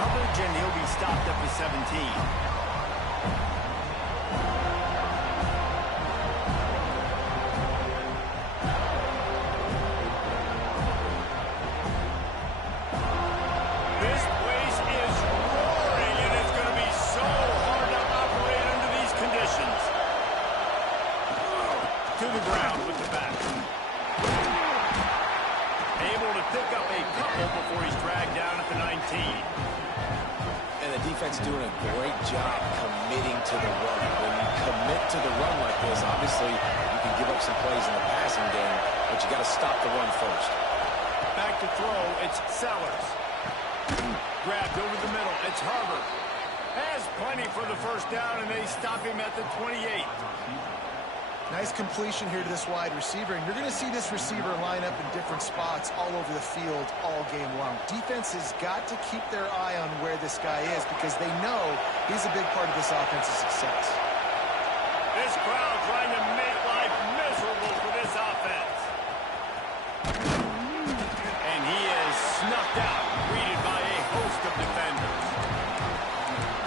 coverage, and he'll be stopped at the 17. This place is roaring, and it's going to be so hard to operate under these conditions. To the ground with the back. Able to pick up a couple before he's dragged down at the 19. And the defense doing a great job committing to the run. When you commit to the run like this, obviously you can give up some plays in the passing game, but you got to stop the run first. Back to throw, it's Sellers. Grabbed over the middle, it's Harvard. Has plenty for the first down, and they stop him at the 28. Nice completion here to this wide receiver, and you're going to see this receiver line up in different spots all over the field all game long. Defense has got to keep their eye on where this guy is because they know he's a big part of this offense's success. This crowd trying to make life miserable for this offense. And he is snuffed out, greeted by a host of defenders.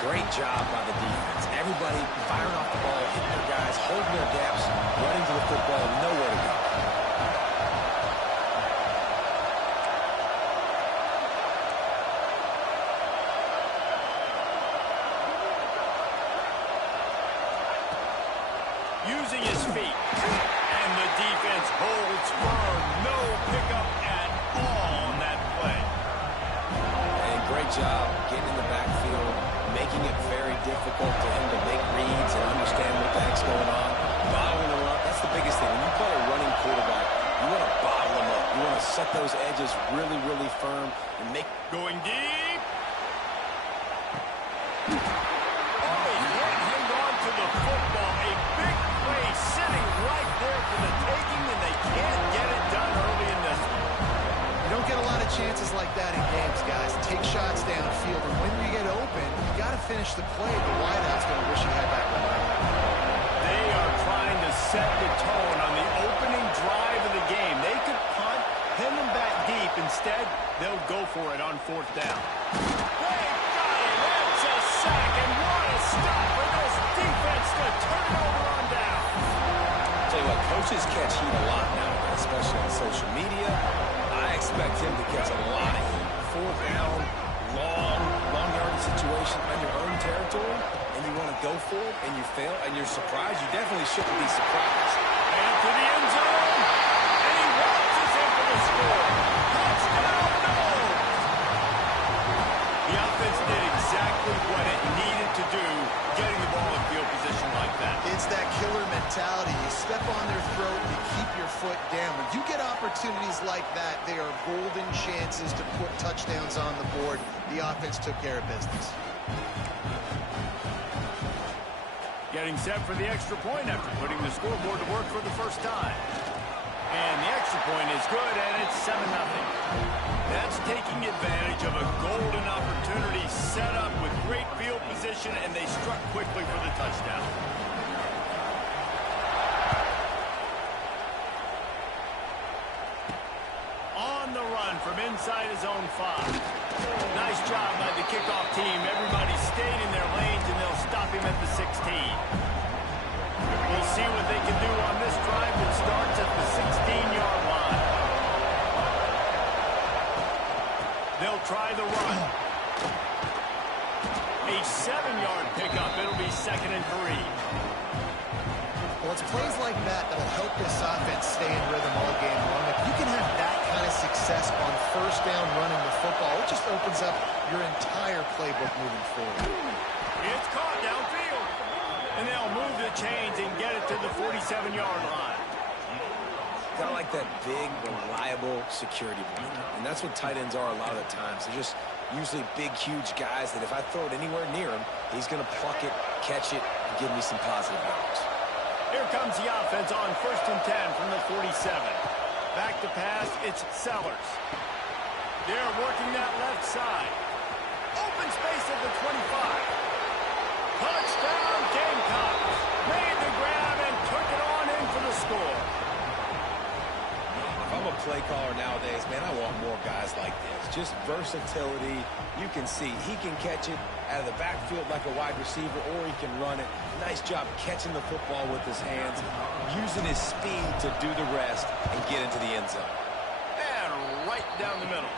Great job by the defense. Everybody firing off the ball, hitting their guys, holding their gaps, running to the football, nowhere to go. Using his feet. And the defense holds firm. No pickup at all on that play. And great job getting in the backfield, making it very difficult for him to make reads and understand what the heck's going on. Bottling him up, that's the biggest thing. When you play a running quarterback, you want to bottle him up. You want to set those edges really, really firm and make... Going deep. Oh, he can't hang on to the football. A big play sitting right there for the taking, and they can't get it done early in this one. You don't get a lot of chances like that in games, guys. Take shots downfield, and when you get open, you got to finish the play. The wideout's going to wish he had that one. They are trying to set the tone on the opening drive of the game. They could punt, pin them back deep. Instead, they'll go for it on fourth down. They got it. That's a sack, and what a stop for this defense to turn it over on down. Tell you what, coaches catch heat a lot now, especially on social media. I expect him to catch a lot of heat. Fourth down, long yardage situation on your own territory, and you want to go for it, and you fail, and you're surprised. You definitely shouldn't be surprised. And to the end zone, and he launches in for the score. Touchdown, no! The offense did exactly what it needed to do, getting the ball in field position like that. It's that killer mentality. You step on their throat, you keep your foot down. When you get opportunities like that, they are golden chances to put touchdowns on the board. The offense took care of business. Getting set for the extra point after putting the scoreboard to work for the first time. And the extra point is good, and it's 7-0. That's taking advantage of a golden opportunity set up with great field position, and they struck quickly for the touchdown. On the run from inside his own 5. Nice job by the kickoff team. Everybody stayed in their lanes, and they'll stop him at the 16. We'll see what they can do on this drive that starts at the 16-yard line. They'll try the run. A 7-yard pickup. It'll be 2nd and 3. Well, it's plays like that that'll help this offense stay in rhythm all game long. If you can have that kind of success on first down running the football, it just opens up your entire playbook moving forward. It's caught downfield. And they'll move the chains and get it to the 47-yard line. Got like that big, reliable security blanket. And that's what tight ends are a lot of the times. They're just usually big, huge guys that if I throw it anywhere near him, he's going to pluck it, catch it, and give me some positive yards. Here comes the offense on 1st and 10 from the 47. Back to pass, it's Sellers. They're working that left side. Open space at the 25. Touchdown, Gamecocks. Made the grab and took it on in for the score. If I'm a play caller nowadays, man, I want more guys like this. Just versatility. You can see he can catch it out of the backfield like a wide receiver, or he can run it. Nice job catching the football with his hands, using his speed to do the rest and get into the end zone. And right down the middle.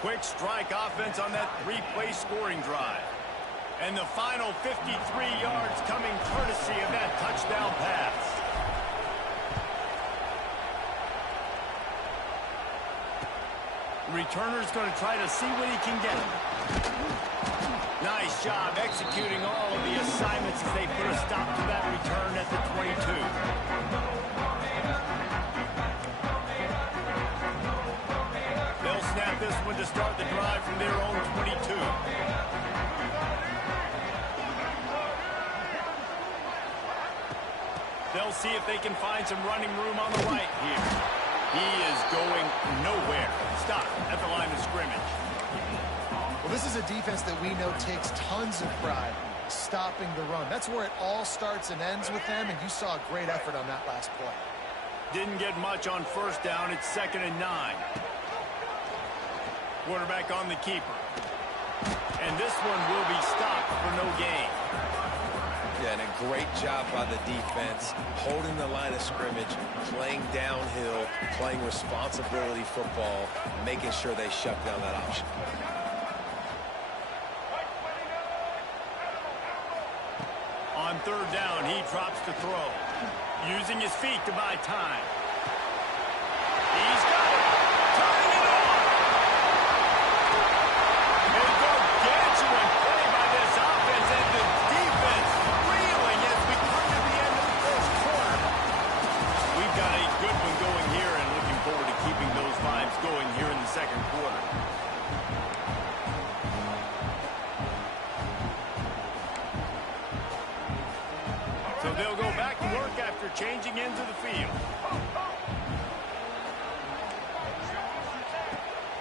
Quick strike offense on that three-play scoring drive. And the final 53 yards coming courtesy of that touchdown pass. Returner's going to try to see what he can get. Nice job executing all of the assignments as they put a stop to that return at the 22. They'll snap this one to start the drive from their own 22. They'll see if they can find some running room on the right here. He is going nowhere. Stop at the line of scrimmage. Well, this is a defense that we know takes tons of pride stopping the run. That's where it all starts and ends with them, and you saw a great effort on that last play. Didn't get much on first down. It's 2nd and 9. Quarterback on the keeper. And this one will be stopped for no gain. Yeah, and a great job by the defense, holding the line of scrimmage, playing downhill, playing responsibility football, making sure they shut down that option. On 3rd down, he drops to throw. Using his feet to buy time. He's got it. Turning it on. A gargantuan play by this offense and the defense reeling as we come to the end of the first quarter. We've got a good one going here and looking forward to keeping those vibes going here in the second quarter. So they'll go back to work after changing into the field.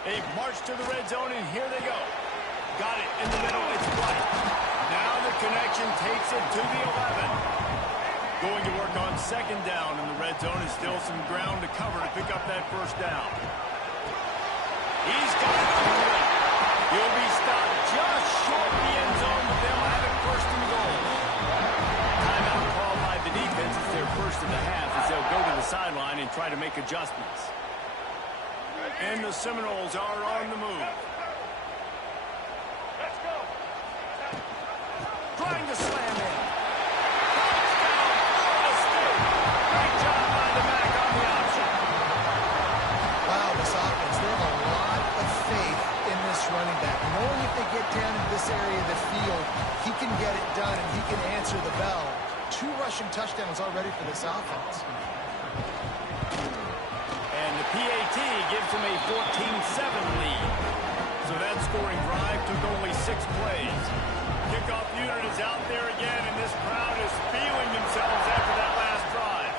They've marched to the red zone, and here they go. Got it in the middle. It's White. Now the connection takes it to the 11. Going to work on 2nd down in the red zone. Is still some ground to cover to pick up that first down. He's got it. He'll be stopped just short of the end zone, but they'll have it 1st and goal. Timeout called by the defense. It's their first of the half as they'll go to the sideline and try to make adjustments. And the Seminoles are on the move. Let's go. Trying to slam in. Touchdown, Florida State. Great job by the back on the option. Wow, this offense, they have a lot of faith in this running back. Knowing if they get down into this area of the field, he can get it done and he can answer the bell. 2 rushing touchdowns already for this offense. And the PAT gives them a 14-7 lead. So that scoring drive took only 6 plays. Kickoff unit is out there again, and this crowd is feeling themselves after that last drive.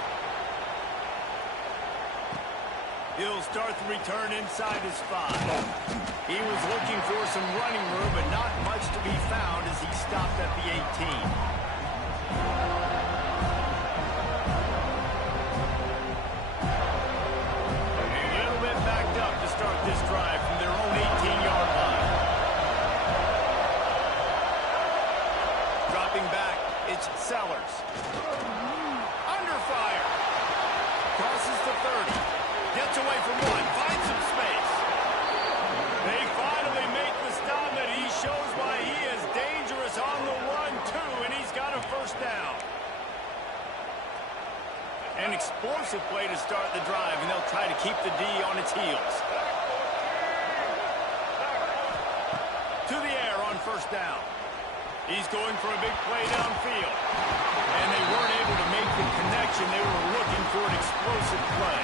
He'll start the return inside his 5. He was looking for some running room, but not much to be found as he stopped at the 18. Start this drive from their own 18-yard line. Dropping back, it's Sellers. Under fire. Crosses the 30. Gets away from 1. Finds some space. They finally make the stop, and he shows why he is dangerous on the run, too, and he's got a first down. An explosive play to start the drive, and they'll try to keep the D on its heels. To the air on first down. He's going for a big play downfield. And they weren't able to make the connection. They were looking for an explosive play.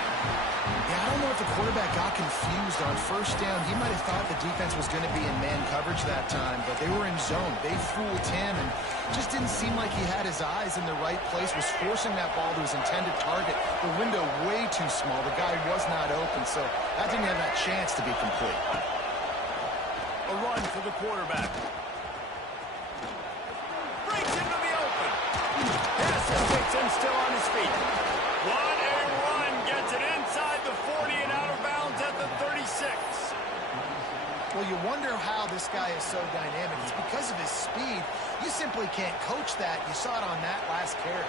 Yeah, I don't know if the quarterback got confused on first down. He might have thought the defense was going to be in man coverage that time, but they were in zone. They fooled him and just didn't seem like he had his eyes in the right place, was forcing that ball to his intended target. The window way too small. The guy was not open, so that didn't have that chance to be complete. A run for the quarterback. Breaks into the open. Passes takes him still on his feet. What a run. Gets it inside the 40 and out of bounds. so dynamic. It's because of his speed. You simply can't coach that. You saw it on that last carry.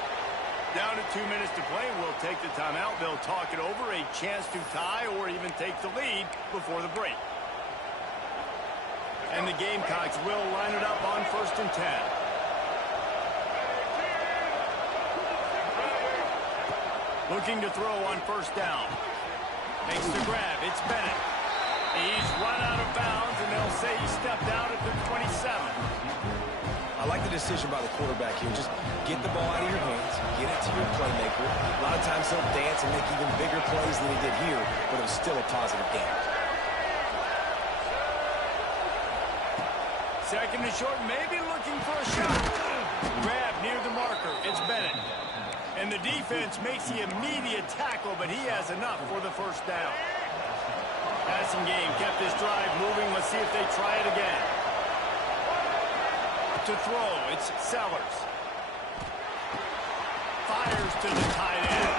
Down to 2 minutes to play. We'll take the timeout. They'll talk it over. A chance to tie or even take the lead before the break. And the Gamecocks will line it up on 1st and 10. Looking to throw on 1st down. Makes the grab. It's Bennett. He's run out of bounds, and they'll say he stepped out at the 27. I like the decision by the quarterback here. Just get the ball out of your hands, get it to your playmaker. A lot of times he'll dance and make even bigger plays than he did here, but it was still a positive game. 2nd and short, maybe looking for a shot. Grab near the marker. It's Bennett. And the defense makes the immediate tackle, but he has enough for the 1st down. Passing game kept this drive moving. Let's see if they try it again. To throw, it's Sellers. Fires to the tight end.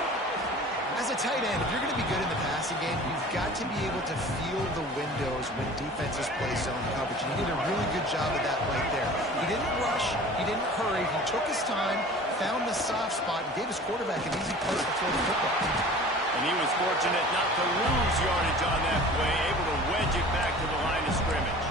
As a tight end, if you're going to be good in the passing game, you've got to be able to feel the windows when defenses play zone coverage. And he did a really good job of that right there. He didn't rush. He didn't hurry. He took his time, found the soft spot, and gave his quarterback an easy place to throw the football. And he was fortunate not to lose yardage on that play, able to wedge it back to the line of scrimmage.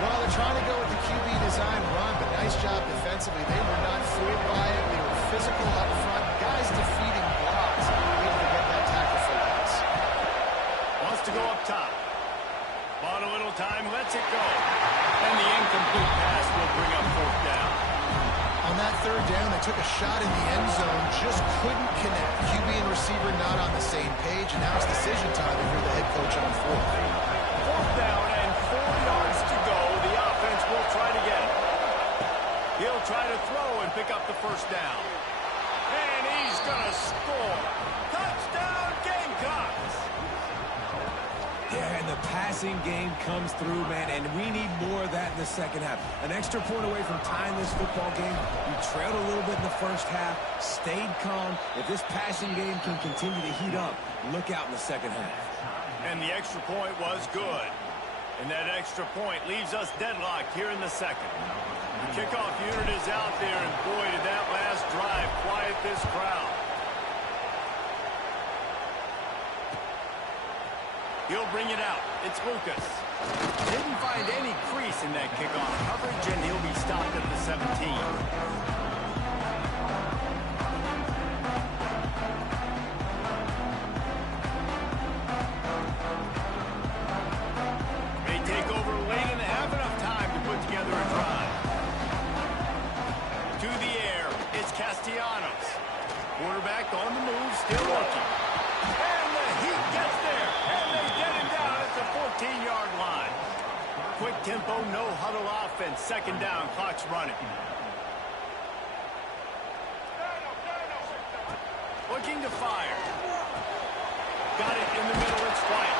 Well, they're trying to go with the QB design run, but nice job defensively. They were not fooled by it. They were physical up front. Guys defeating blocks. Able to get that tackle for loss. Wants to go up top. Bought a little time, lets it go. And the incomplete pass will bring up 4th down. On that 3rd down, they took a shot in the end zone, just couldn't connect. QB and receiver not on the same page, and now it's decision time if you're the head coach on 4th. 4th down and 4 yards to go. The offense will try to get it. He'll try to throw and pick up the 1st down. And he's going to score. Touchdown, Gamecocks! Yeah, and the passing game comes through, man, and we need more of that in the 2nd half. An extra point away from tying this football game. We trailed a little bit in the 1st half, stayed calm. If this passing game can continue to heat up, look out in the 2nd half. And the extra point was good. And that extra point leaves us deadlocked here in the 2nd. The kickoff unit is out there, and boy, did that last drive quiet this crowd. He'll bring it out. It's Lucas. Didn't find any crease in that kickoff coverage, and he'll be stopped at the 17. May take over late in the half, enough time to put together a drive. To the air, it's Castellanos. Quarterback on the move, still looking. And the heat gets there, and they get him down at the 14-yard line. Quick tempo, no huddle offense. 2nd down, clock's running. Looking to fire. Got it in the middle, it's White.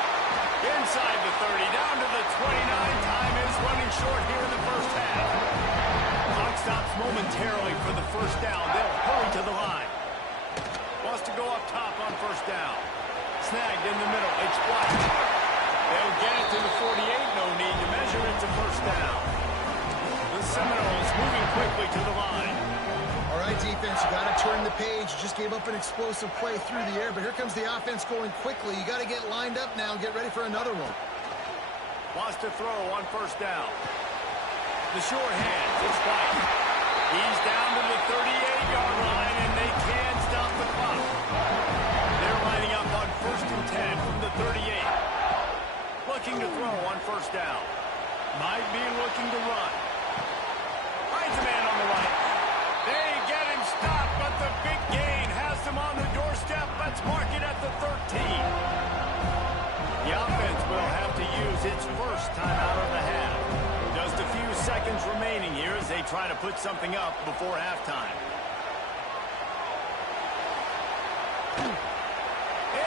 Inside the 30, down to the 29. Time is running short here in the 1st half. Clock stops momentarily for the 1st down. They'll hurry to the line. Wants to go up top on 1st down. Snagged in the middle. It's White. They'll get it to the 48. No need to measure. It's a 1st down. The Seminoles moving quickly to the line. All right, defense, you got to turn the page. Just gave up an explosive play through the air, but here comes the offense going quickly. You got to get lined up now and get ready for another one. Wants to throw on 1st down. The short hands. It's White. He's down to the 38-yard line, and they can stop the clock. They're lining up on 1st and 10 from the 38. Looking to throw on 1st down. Might be looking to run. Finds a man on the right. They get him stopped, but the big gain has them on the doorstep. Let's mark it at the 13. The offense will have to use its 1st timeout of the half. Just a few seconds remaining here as they try to put something up before halftime.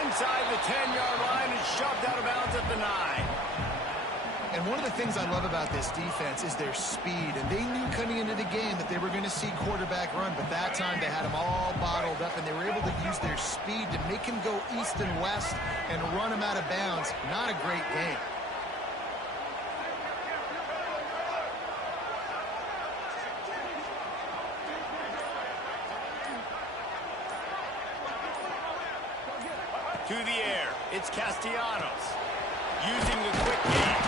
Inside the 10-yard line and shoved out of bounds at the 9. And one of the things I love about this defense is their speed. And they knew coming into the game that they were going to see quarterback run. But that time they had him all bottled up, and they were able to use their speed to make him go east and west and run him out of bounds. Not a great game. To the air, it's Castellanos. Using the quick game.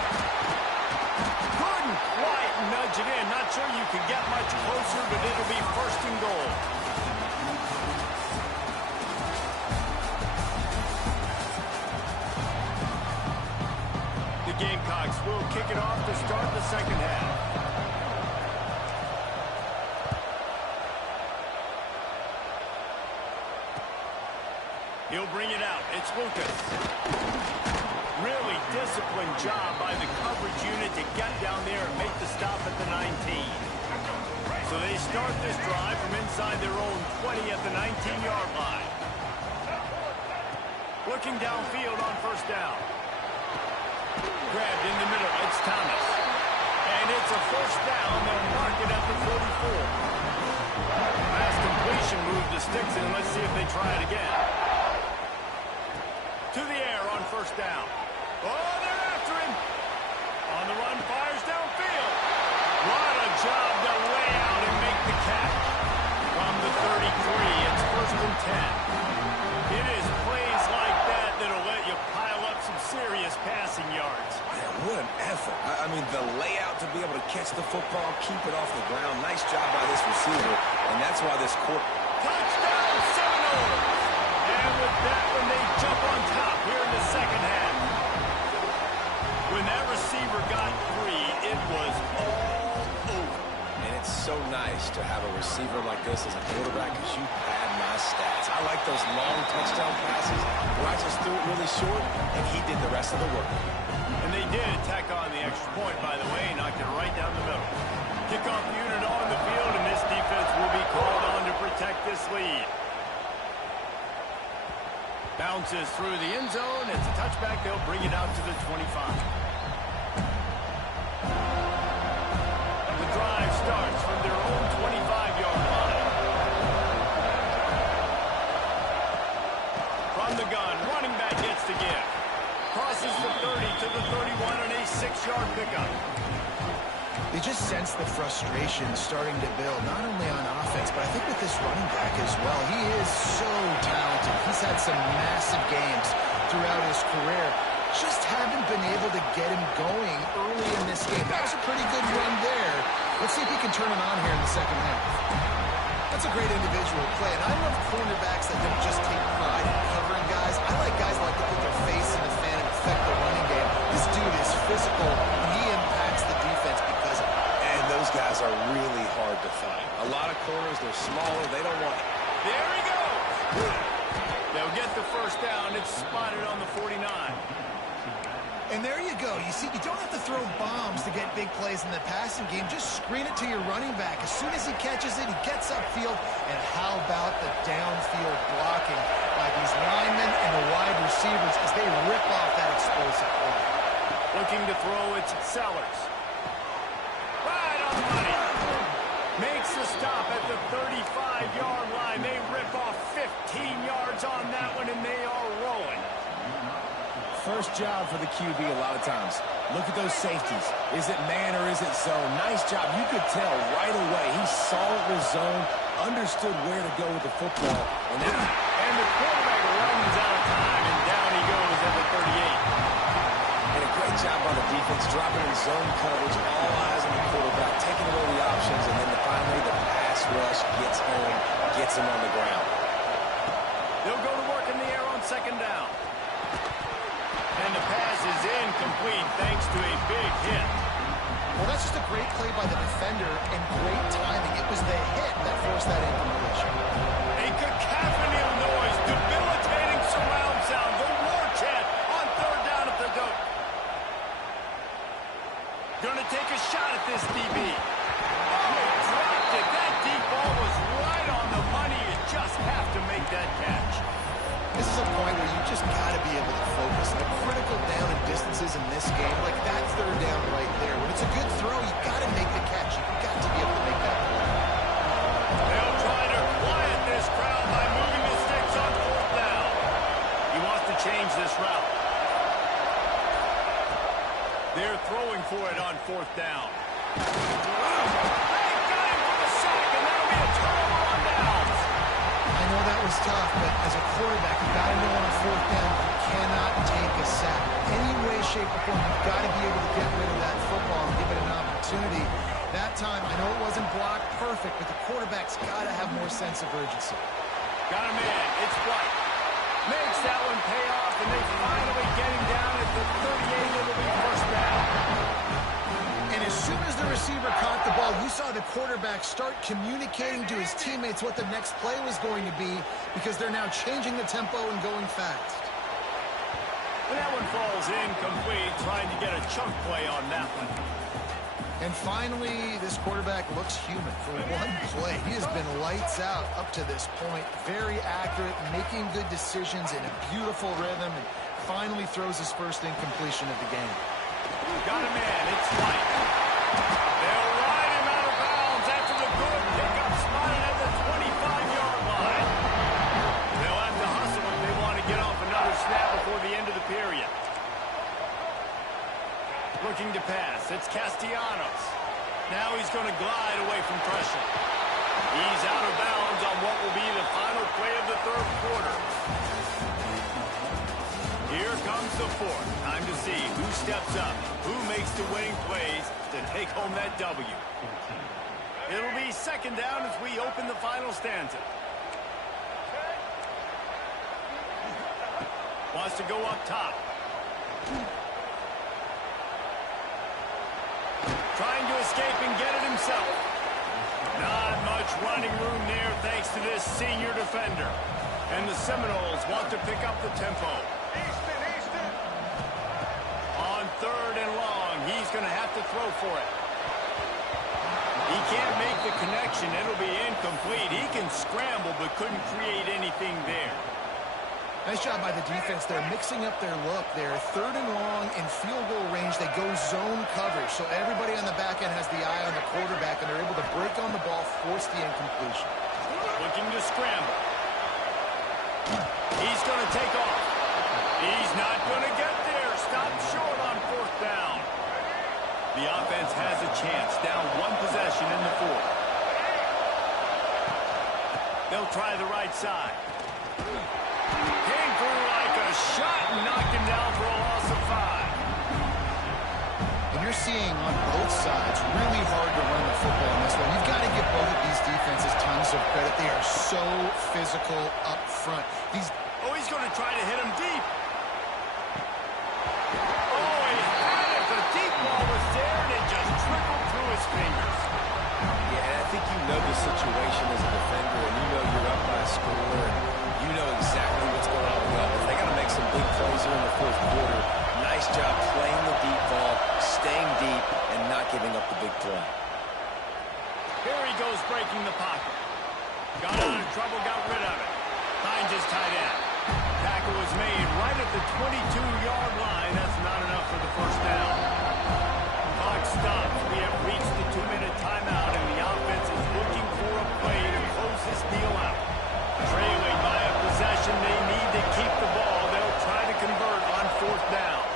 Couldn't quite nudge it in. Not sure you could get much closer, but it'll be first and goal. The Gamecocks will kick it off to start the second half. He'll bring it out. It's Lucas. Really disciplined job by the coverage unit to get down there and make the stop at the 19. So they start this drive from inside their own 20 at the 19-yard line. Looking downfield on first down. Grabbed in the middle. It's Thomas. And it's a first down. They'll mark it at the 44. Last completion moved the sticks in. Let's see if they try it again. To the air on first down. Oh, they're after him. On the run, fires downfield. What a job to lay out and make the catch. From the 33, it's first and 10. It is plays like that that'll let you pile up some serious passing yards. Man, what an effort. I mean, the layout to be able to catch the football, keep it off the ground. Nice job by this receiver, and that's why this court... Touchdown, Seminoles! And with that one, they jump on top here in the second half. When that receiver got free, it was all over. And it's so nice to have a receiver like this as a quarterback because you pad my stats. I like those long touchdown passes where I just threw it really short, and he did the rest of the work. And they did tack on the extra point, by the way, knocked it right down the middle. Kickoff unit on the field, and this defense will be called on to protect this lead. Bounces through the end zone. It's a touchback. They'll bring it out to the 25. The drive starts from their own 25-yard line. From the gun, running back gets to give. Crosses the 30 to the 31 on a 6-yard pickup. They just sense the frustration starting to build, not only on offense, but I think with this running back as well. He is so talented. He's had some massive games throughout his career. Just haven't been able to get him going early in this game. That was a pretty good run there. Let's see if he can turn it on here in the second half. That's a great individual play, and I love cornerbacks that don't just take pride in covering guys. I like guys like to put their face in the fan and affect the running game. This dude is physical, and he impacts the defense because of it. And those guys are really hard to find. A lot of corners, they're smaller. They don't want it. There he goes. They'll get the first down. It's spotted on the 49. And there you go. You see, you don't have to throw bombs to get big plays in the passing game. Just screen it to your running back. As soon as he catches it, he gets upfield. And how about the downfield blocking by these linemen and the wide receivers as they rip off that explosive play. Looking to throw, it's Sellers. Right on the money. Makes the stop at the 35-yard line. They rip off 15 yards on that one, and they are rolling. First job for the QB a lot of times. Look at those safeties. Is it man or is it zone? Nice job. You could tell right away. He saw it was zone, understood where to go with the football. And the quarterback runs out of time, and down he goes at the 38. And a great job by the defense, dropping in zone coverage, all eyes on the quarterback, taking away the options, and then finally the pass rush gets home, gets him on the ground. They'll go to work in the air on second down. And the pass is incomplete thanks to a big hit. Well, that's just a great play by the defender and great timing. It was the hit that forced that incompletion. A cacophony of noise, debilitating surround sound, the war chant on third down at the dope. Gonna take a shot at this DB. Oh, he dropped it. That deep ball was right on the money. You just have to make that catch. This is a point where you just got to be able to focus. The critical down and distances in this game, like that third down right there. When it's a good throw, you got to make the catch. You've got to be able to make that play. They'll try to quiet this crowd by moving the sticks on fourth down. He wants to change this route. They're throwing for it on fourth down. They've got him for the sack, and that'll be a turnover on downs. I know that was is tough, but as a quarterback, you got to know on 4th down, you cannot take a sack. Any way, shape, or form, you've got to be able to get rid of that football and give it an opportunity. That time, I know it wasn't blocked perfect, but the quarterback's got to have more sense of urgency. Got a man. It's White. Makes that one pay off, and they finally get him down at the 38. It'll be first down. And as soon as the receiver caught the ball, you saw the quarterback start communicating to his teammates what the next play was going to be, because they're now changing the tempo and going fast. And that one falls incomplete, trying to get a chunk play on that one. And finally, this quarterback looks human for one play. He has been lights out up to this point. Very accurate, making good decisions in a beautiful rhythm, and finally throws his first incompletion of the game. Got a man. It's White. They'll ride him out of bounds after the good pickup, spotted at the 25-yard line. They'll have to hustle if they want to get off another snap before the end of the period. Looking to pass. It's Castellanos. Now he's going to glide away from pressure. He's out of bounds on what will be the final play of the third quarter. Here comes the fourth. Time to see who steps up, who makes the winning plays to take home that W. It'll be second down as we open the final stanza. Wants to go up top. Trying to escape and get it himself. Not much running room there thanks to this senior defender. And the Seminoles want to pick up the tempo. On 3rd and long, he's going to have to throw for it. He can't make the connection. It'll be incomplete. He can scramble but couldn't create anything there. Nice job by the defense. They're mixing up their look there. 3rd and long in field goal range. They go zone coverage. So everybody on the back end has the eye on the quarterback, and they're able to break on the ball, force the incompletion. Looking to scramble. He's going to take off. He's not going to get there. Stop short on 4th down. The offense has a chance. Down 1 possession in the 4th. They'll try the right side. Came through like a shot and knocked him down for a loss of 5. And you're seeing on both sides really hard to run the football in this one. You've got to give both of these defenses tons of credit. They are so physical up front. He's going to try to hit him deep. Oh, he had it. The deep ball was there, and it just trickled through his fingers. Yeah, and I think you know the situation as a defender, and you know you're up by a score, and you know exactly what's going on with the offense. They got to make some big plays here in the 4th quarter. Nice job playing the deep ball, staying deep, and not giving up the big play. Here he goes breaking the pocket. Got out of trouble, got rid of it. Finds his tight end. Tackle was made right at the 22-yard line. That's not enough for the first down. Clock stops. We have reached the 2-minute timeout, and the offense is looking for a play to close this deal out. Trailing by a possession, they need to keep the ball. They'll try to convert on 4th down.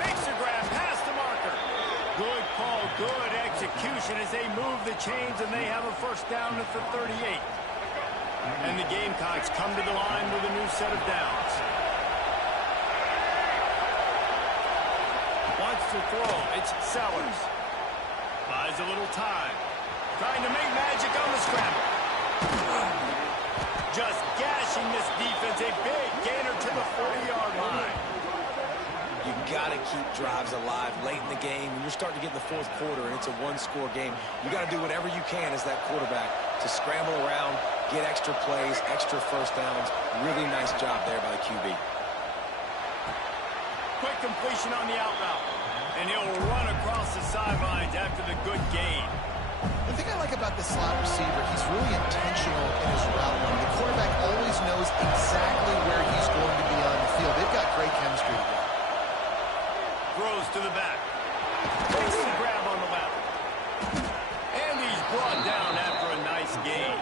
Makes a grab past the marker. Good call, good execution as they move the chains, and they have a first down at the 38. And the Gamecocks come to the line with a new set of downs. Wants to throw. It's Sellers. Buys a little time. Trying to make magic on the scramble. Just gashing this defense. A big gainer to the 40-yard line. You got to keep drives alive late in the game. When you're starting to get in the 4th quarter and it's a 1-score game, you got to do whatever you can as that quarterback to scramble around, get extra plays, extra first downs. Really nice job there by the QB. Quick completion on the out route. And he'll run across the sidelines after the good gain. The thing I like about the slot receiver, he's really intentional in his route running. The quarterback always knows exactly where he's going to be on the field. They've got great chemistry together. Throws to the back. Takes the grab on the left. And he's brought down after a nice gain.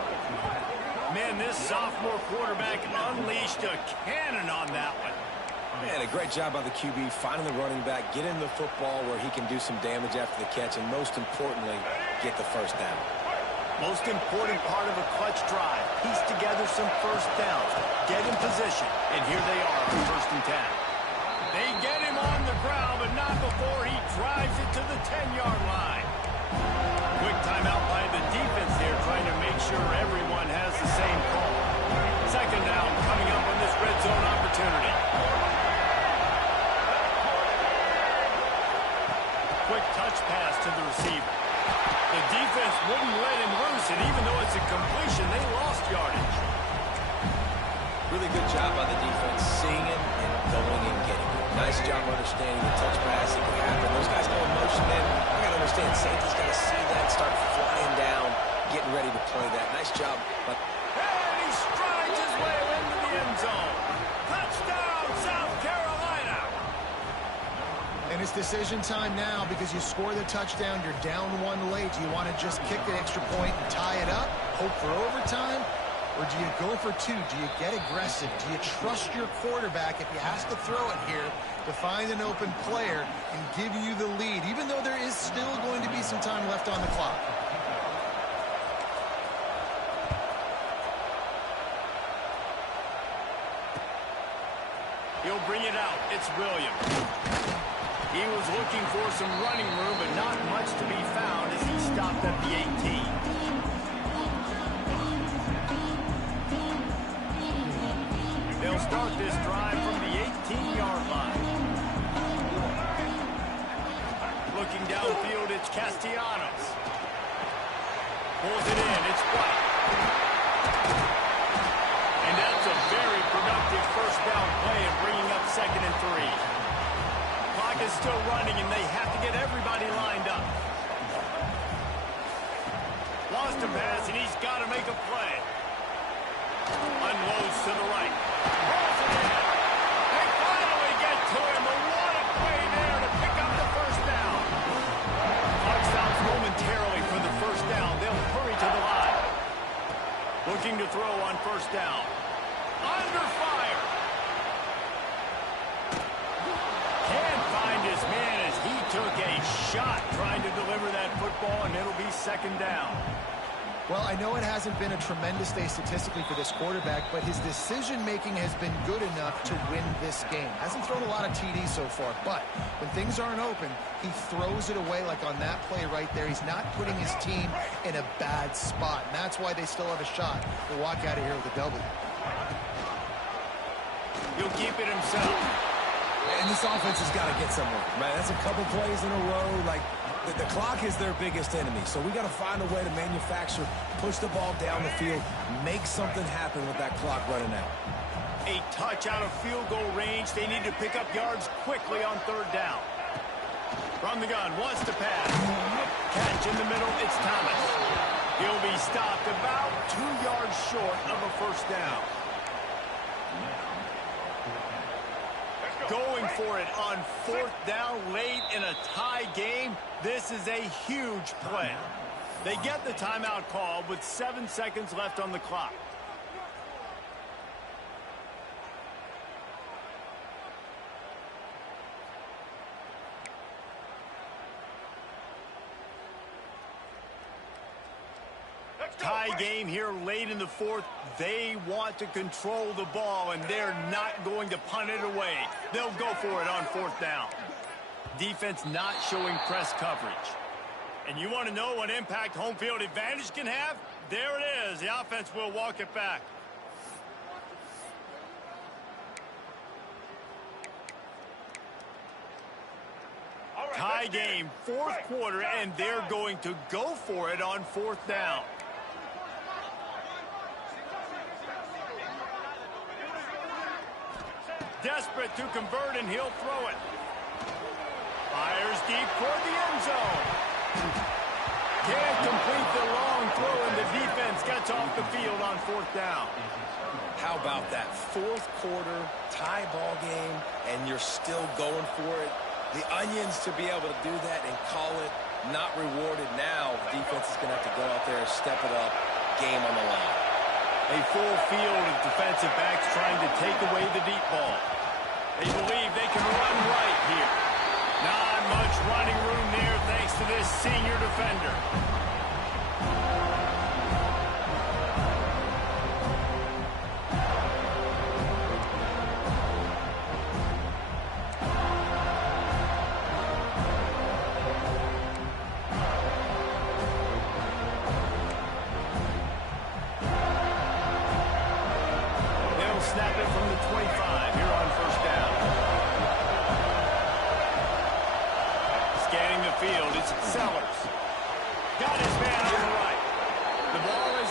Man, this sophomore quarterback unleashed a cannon on that one. Man, a great job by the QB, finding the running back, getting the football where he can do some damage after the catch, and most importantly, get the first down. Most important part of a clutch drive. Piece together some first downs. Get in position. And here they are on 1st and 10. They get him on the ground, but not before he drives it to the 10-yard line. Quick timeout by the defense here, trying to make sure everyone has the same call. 2nd down coming up on this red zone opportunity. Quick touch pass to the receiver. The defense wouldn't let him loose, and even though it's a completion, they lost yardage. Really good job by the defense, seeing it and going and getting it. Nice job understanding the touch pass that can happen. Those guys go in motion, man. I got to understand, safety's got to see that, start flying down, getting ready to play that. Nice job. But and he strides his way into the end zone. Touchdown, South Carolina. And it's decision time now because you score the touchdown, you're down 1 late. Do you want to just kick the extra point and tie it up, hope for overtime? Or do you go for 2? Do you get aggressive? Do you trust your quarterback if he has to throw it here to find an open player and give you the lead, even though there is still going to be some time left on the clock? He'll bring it out. It's Williams. He was looking for some running room, but not much to be found as he stopped at the 18. They'll start this drive from the 18-yard line. Looking downfield, it's Castellanos. Pulls it in, it's White. And that's a very productive first down play and bringing up 2nd and 3. Clock is still running, and they have to get everybody lined up. Lost a pass, and he's got to make a play. Unloads to the right. Rolls it in. They finally get to him. A what a play there to pick up the first down. Clock stops momentarily for the first down. They'll hurry to the line. Looking to throw on 1st down. Under fire. Can't find his man as he took a shot trying to deliver that football, and it'll be 2nd down. Well, I know it hasn't been a tremendous day statistically for this quarterback, but his decision-making has been good enough to win this game. Hasn't thrown a lot of TDs so far, but when things aren't open, he throws it away like on that play right there. He's not putting his team in a bad spot, and that's why they still have a shot to walk out of here with a W. He'll keep it himself. And this offense has got to get somewhere, right? That's a couple plays in a row. Like, the clock is their biggest enemy. So we got to find a way to manufacture, push the ball down the field, make something happen with that clock running out. A touch out of field goal range. They need to pick up yards quickly on 3rd down. From the gun, wants to pass. Catch in the middle, it's Thomas. He'll be stopped about 2 yards short of a 1st down. Going for it on 4th down late in a tie game. This is a huge play. They get the timeout call with 7 seconds left on the clock. Tie game here late in the 4th. They want to control the ball, and they're not going to punt it away. They'll go for it on 4th down. Defense not showing press coverage. And you want to know what impact home field advantage can have? There it is. The offense will walk it back. Tie game, 4th quarter, and they're going to go for it on 4th down. Desperate to convert, and he'll throw it. Fires deep toward the end zone. Can't complete the long throw, and the defense gets off the field on 4th down. how about that 4th quarter tie ball game, and you're still going for it? The onions to be able to do that and call it not rewarded now. Defense is going to have to go out there and step it up. Game on the line. A full field of defensive backs trying to take away the deep ball. They believe they can run right here. Not much running room there thanks to this senior defender.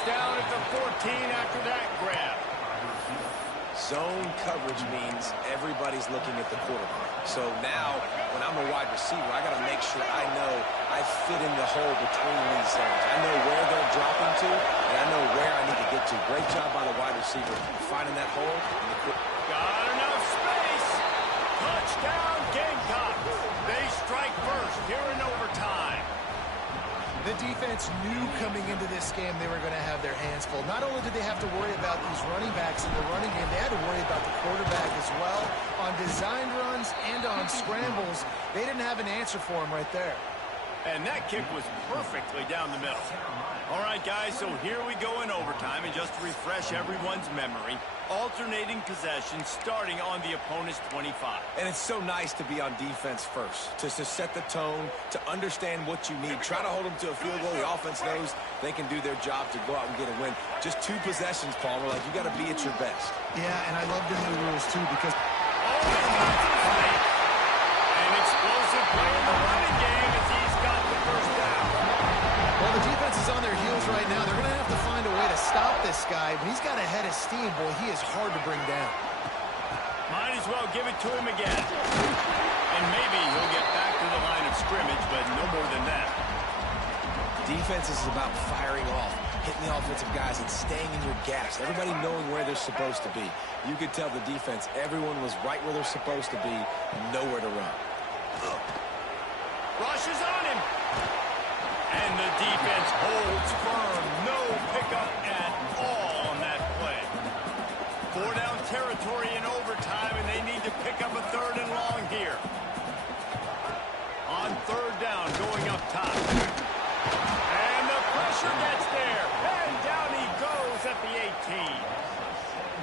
down at the 14 after that grab. Zone coverage means everybody's looking at the quarterback. So now, when I'm a wide receiver, I got to make sure I know I fit in the hole between these zones. I know where they're dropping to, and I know where I need to get to. Great job by the wide receiver finding that hole. Got enough space. Touchdown, Gamecocks. They strike first here in overtime. The defense knew coming into this game they were going to have their hands full. Not only did they have to worry about these running backs in the running game, they had to worry about the quarterback as well. On designed runs and on scrambles, they didn't have an answer for him right there. And that kick was perfectly down the middle. All right, guys, so here we go in overtime. And just to refresh everyone's memory, alternating possessions starting on the opponent's 25. And it's so nice to be on defense first, to set the tone, to understand what you need. Try to hold them to a field goal. The offense knows they can do their job to go out and get a win. Just 2 possessions, Palmer. Like, you got to be at your best. Yeah, and I love the new rules, too, because... An explosive play in the running game as he's got the first down. Well, the defense is on their heels right now. They're going to have to find a way to stop this guy. When he's got a head of steam, boy, he is hard to bring down. Might as well give it to him again. And maybe he'll get back to the line of scrimmage, but no more than that. Defense is about firing off, hitting the offensive guys, and staying in your gas. Everybody knowing where they're supposed to be. You could tell the defense, everyone was right where they're supposed to be, nowhere to run. Rushes on him. And the defense holds firm. No pickup at all on that play. 4-down territory in overtime, and they need to pick up a 3rd and long here. On 3rd down, going up top. And the pressure gets there. And down he goes at the 18.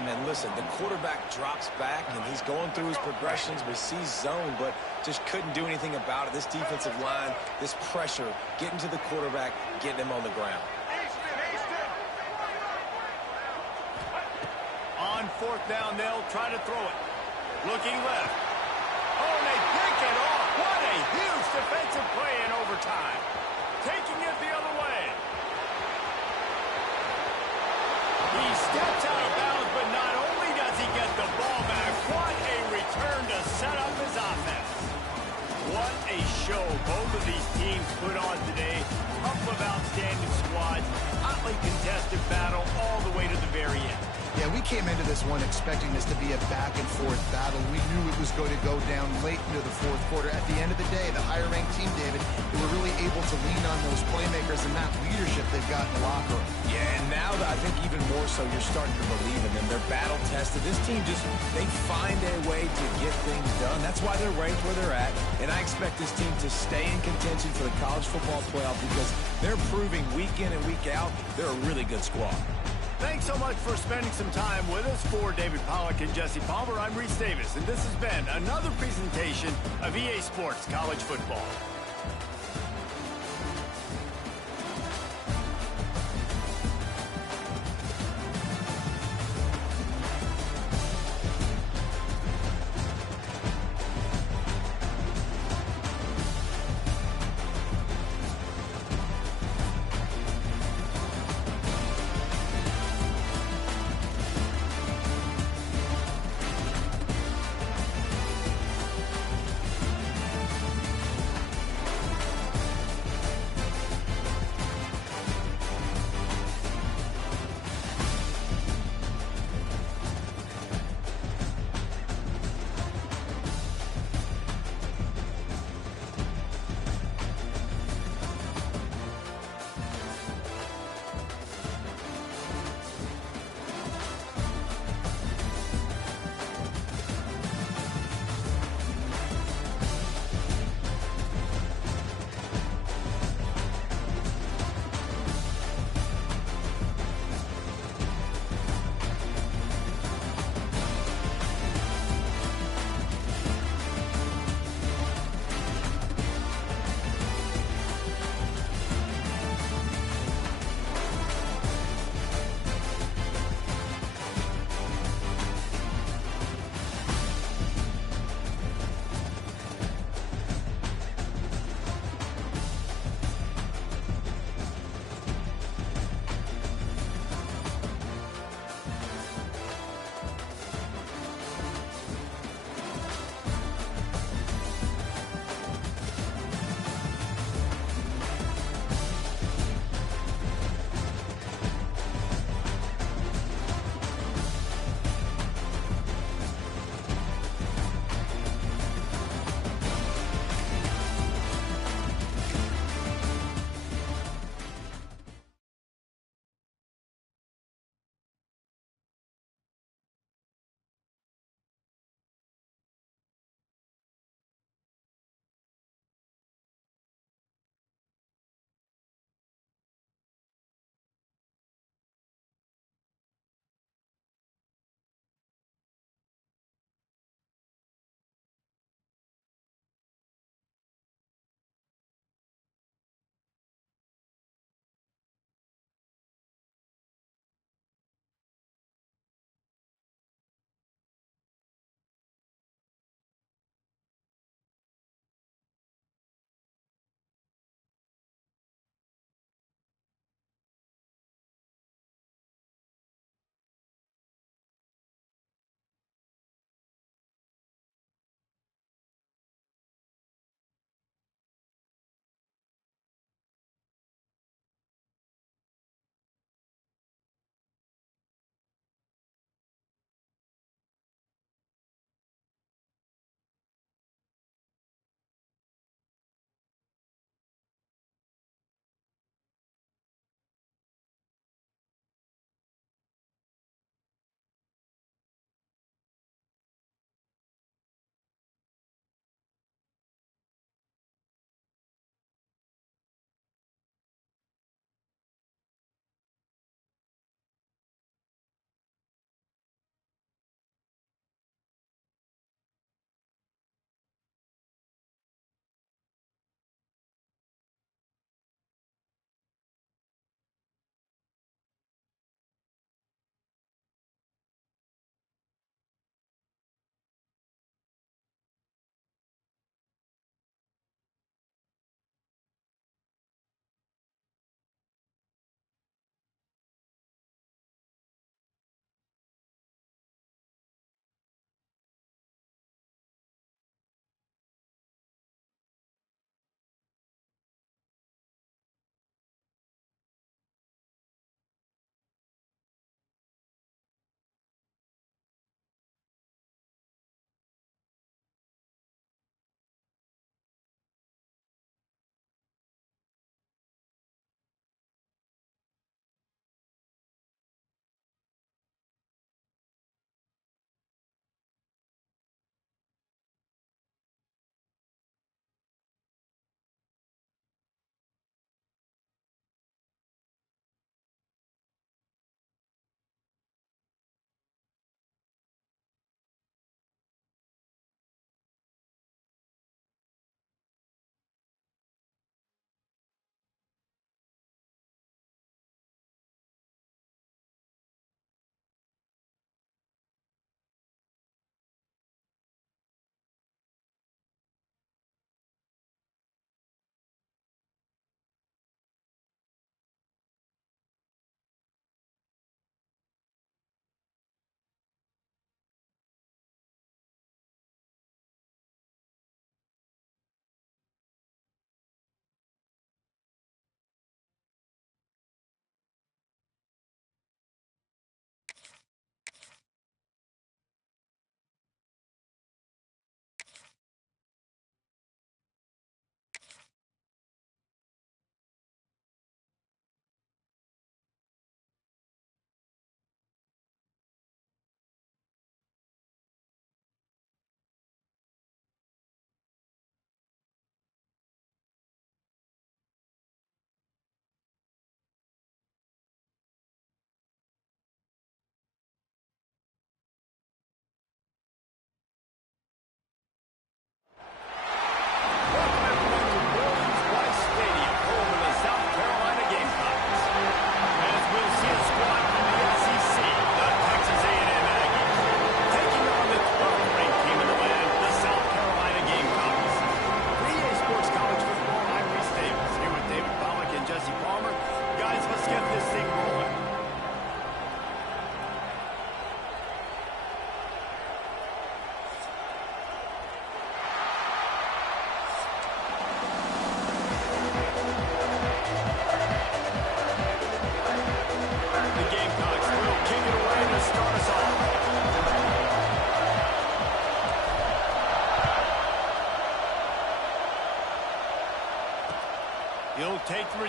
And listen, the quarterback drops back, and he's going through his progressions. We see zone, but just couldn't do anything about it. This defensive line, this pressure, getting to the quarterback, getting him on the ground. On 4th down, they'll try to throw it. Looking left. Oh, and they pick it off. What a huge defensive play in overtime. Taking it the other way. He steps out of bounds, but not only does he get the ball back, what a return to set up his offense. What a show both of these teams put on today. Couple of outstanding squads, hotly contested battle all the way to the very end. Yeah, we came into this one expecting this to be a back-and-forth battle. We knew it was going to go down late into the 4th quarter. At the end of the day, the higher-ranked team, David, they were really able to lean on those playmakers and that leadership they've got in the locker room. Yeah, and now I think even more so, you're starting to believe in them. They're battle-tested. This team they find a way to get things done. That's why they're ranked where they're at. And I expect this team to stay in contention for the college football playoff because they're proving week in and week out they're a really good squad. Thanks so much for spending some time with us. For David Pollack and Jesse Palmer, I'm Reese Davis, and this has been another presentation of EA Sports College Football.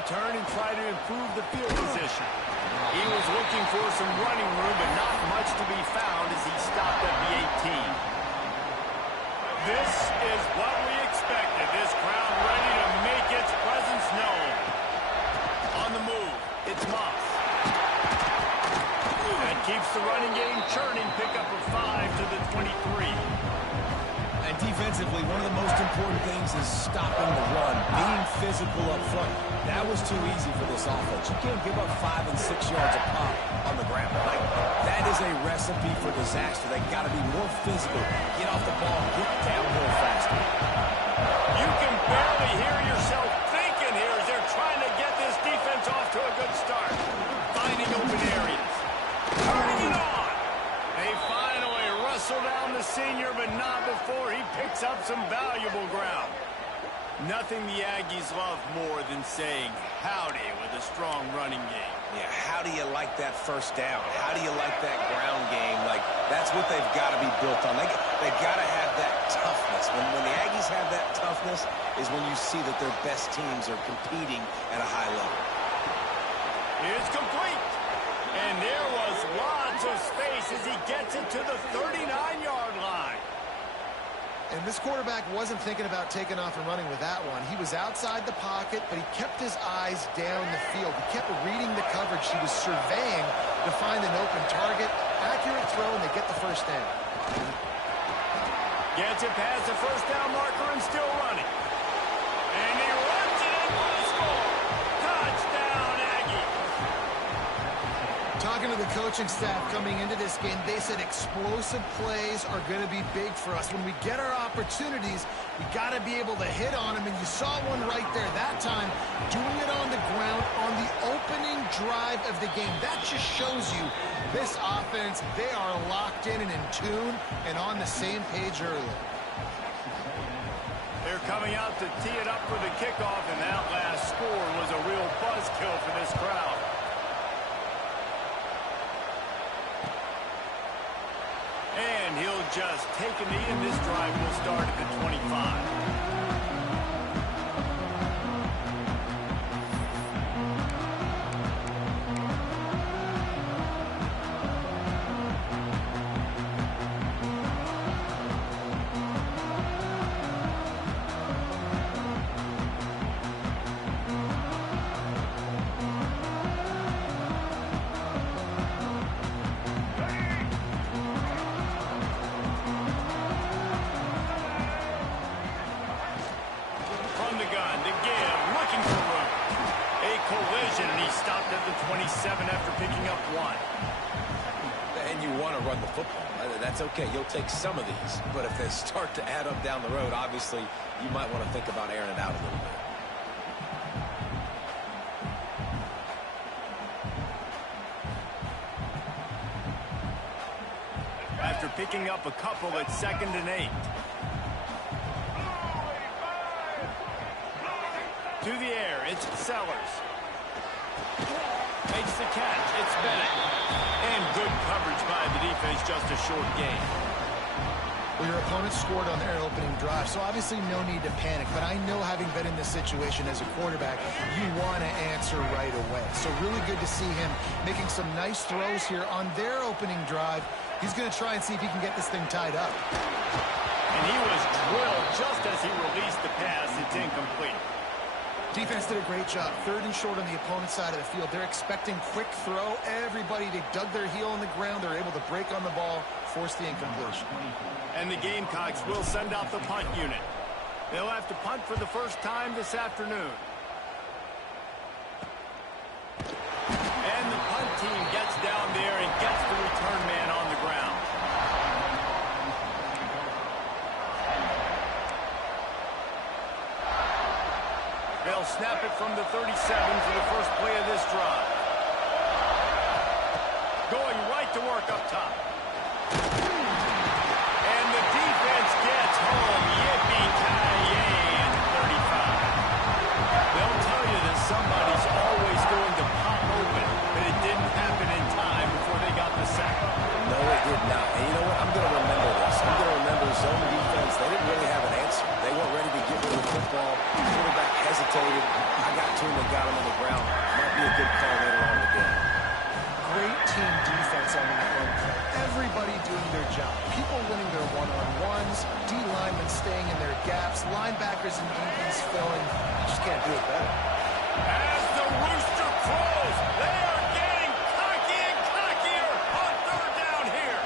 return and try to improve the field position. He was looking for some running room, but not much to be found as he stopped at the 18. This is what we expected. This crowd ready to make its presence known. On the move, it's Moss. That keeps the running game churning. Pick up a 5 to the 23. And defensively, one of the most important things is stopping the run, being physical up front. That was too easy for this offense. You can't give up 5 and 6 yards a pop on the ground. Like, that is a recipe for disaster. They got to be more physical, get off the ball, get downhill faster. You can barely hear yourself thinking here as they're trying to get this defense off to a good start. Finding open areas. Turning it on. They finally wrestle down the senior, but not before he picks up some valuable ground. Nothing the Aggies love more than saying howdy with a strong running game. Yeah, how do you like that first down? How do you like that ground game? Like, that's what they've got to be built on. They got to have that toughness. When the Aggies have that toughness is when you see that their best teams are competing at a high level. It's complete. And there was lots of space as he gets it to the 39-yard line. And this quarterback wasn't thinking about taking off and running with that one. He was outside the pocket, but he kept his eyes down the field. He kept reading the coverage. He was surveying to find an open target. Accurate throw, and they get the first down. Gets it past the first down marker and still running. And he runs it in for the score. Touchdown, Aggie. Talking to the coaching staff coming into this game, they said explosive plays are going to be big for us. When we get our opportunities, we got to be able to hit on them. And you saw one right there that time, doing it on the ground on the opening drive of the game. That just shows you this offense, they are locked in and in tune and on the same page early. They're coming out to tee it up for the kickoff, and that last score was a real buzzkill for this crowd. And he'll just take a knee, and this drive will start at the 25. And he stopped at the 27 after picking up 1. And you want to run the football. That's okay. You'll take some of these. But if they start to add up down the road, obviously, you might want to think about airing it out a little bit. After picking up a couple, it's 2nd and 8. To the air, it's Sellers. Makes the catch. It's Bennett. And good coverage by the defense, just a short gain. Well, your opponent scored on their opening drive, so obviously no need to panic. But I know, having been in this situation as a quarterback, you want to answer right away. So really good to see him making some nice throws here on their opening drive. He's going to try and see if he can get this thing tied up. And he was drilled just as he released the pass. It's incomplete. Defense did a great job. 3rd and short on the opponent's side of the field. They're expecting quick throw. Everybody, they dug their heel on the ground. They're able to break on the ball, force the incompletion. And the Gamecocks will send out the punt unit. They'll have to punt for the first time this afternoon. And the punt team gets down there and gets the return man on the ground. They'll snap it from the 37 for the first play of this drive. Going right to work up top. And the defense gets home. Yippee-ki-yay at the 35. They'll tell you that somebody's always going to pop open, but it didn't happen in time before they got the sack. No, it did not. And you know what? I'm going to remember this. I'm going to remember zone defense. They didn't really have an answer. They weren't ready to get rid of the football. The quarterback hesitated. I got to him and got him on the job. People winning their one-on-ones, D linemen staying in their gaps, linebackers and DBs filling. You just can't do it better. As the rooster crows, they are getting cocky and cockier on third down here.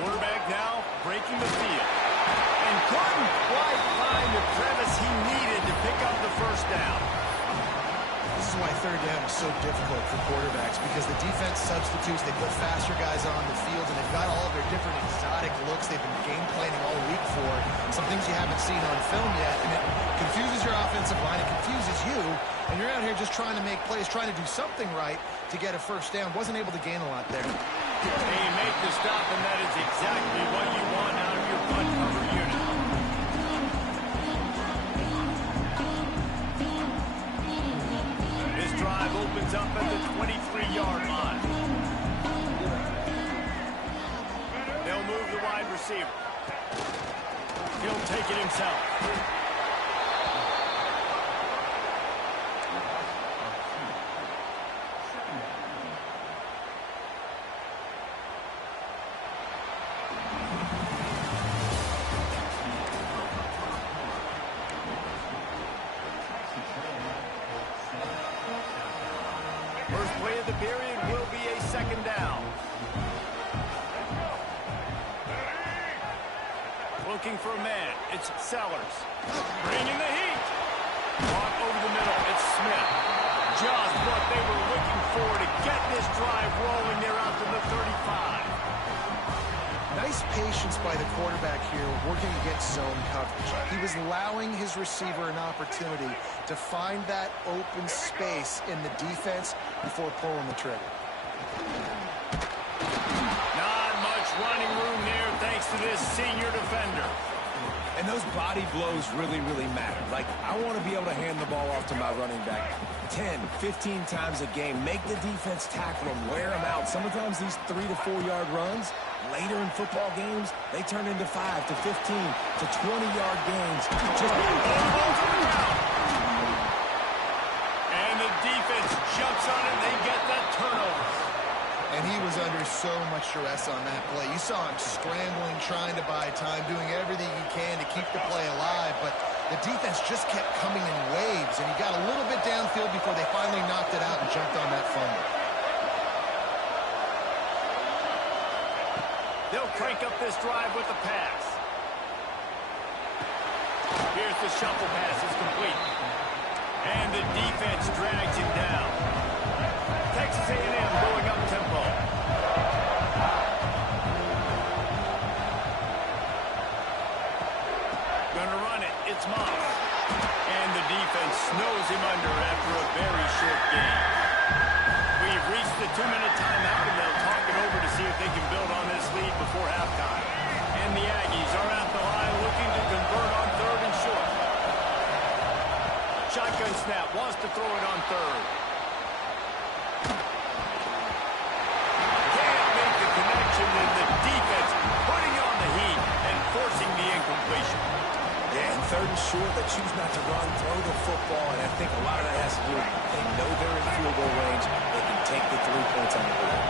Quarterback now breaking the field. And couldn't quite find the crevice he needed to pick up the first down. This is why third down is so difficult for quarterbacks, because the defense substitutes, they put faster guys on the field, and they've got all of their different exotic looks they've been game planning all week for, some things you haven't seen on film yet, and it confuses your offensive line, it confuses you, and you're out here just trying to make plays, trying to do something right to get a first down. Wasn't able to gain a lot there. They make the stop, and that is exactly what you want out of your punt cover unit. This drive opens up at the 23-yard line. They'll move the wide receiver. He'll take it himself. First play of the period will be a second down. Looking for a man. It's Sellers. Bringing the heat. Brought over the middle. It's Smith. Just what they were looking for to get this drive rolling. They're out to the 35. Nice patience by the quarterback here, working against zone coverage. He was allowing his receiver an opportunity to find that open space in the defense before pulling the trigger. Not much running room there thanks to this senior defender. And those body blows really, really matter. Like, I want to be able to hand the ball off to my running back 10, 15 times a game. Make the defense tackle them, wear them out. Sometimes these 3 to 4 yard runs, later in football games, they turn into 5 to 15 to 20-yard gains. Just and the defense jumps on it. They get that turnover. And he was under so much stress on that play. You saw him scrambling, trying to buy time, doing everything he can to keep the play alive. But the defense just kept coming in waves, and he got a little bit downfield before they finally knocked it out and jumped on that fumble. They'll crank up this drive with the pass. Here's the shuffle pass. It's complete. And the defense drags him down. Texas A&M going up tempo. Gonna run it. It's Moss. And the defense snows him under after a very short game. We've reached the 2-minute timeout, and they'll talk it over to see if they can build on this lead before halftime. And the Aggies are at the line looking to convert on third and short. Shotgun snap, wants to throw it on third. Can't make the connection, and the defense putting on the heat and forcing the incompletion. Yeah, and third and short, they choose not to run, throw the football, and I think a lot of that has to do with they know they're in field goal range. They can take the 3 points on the board.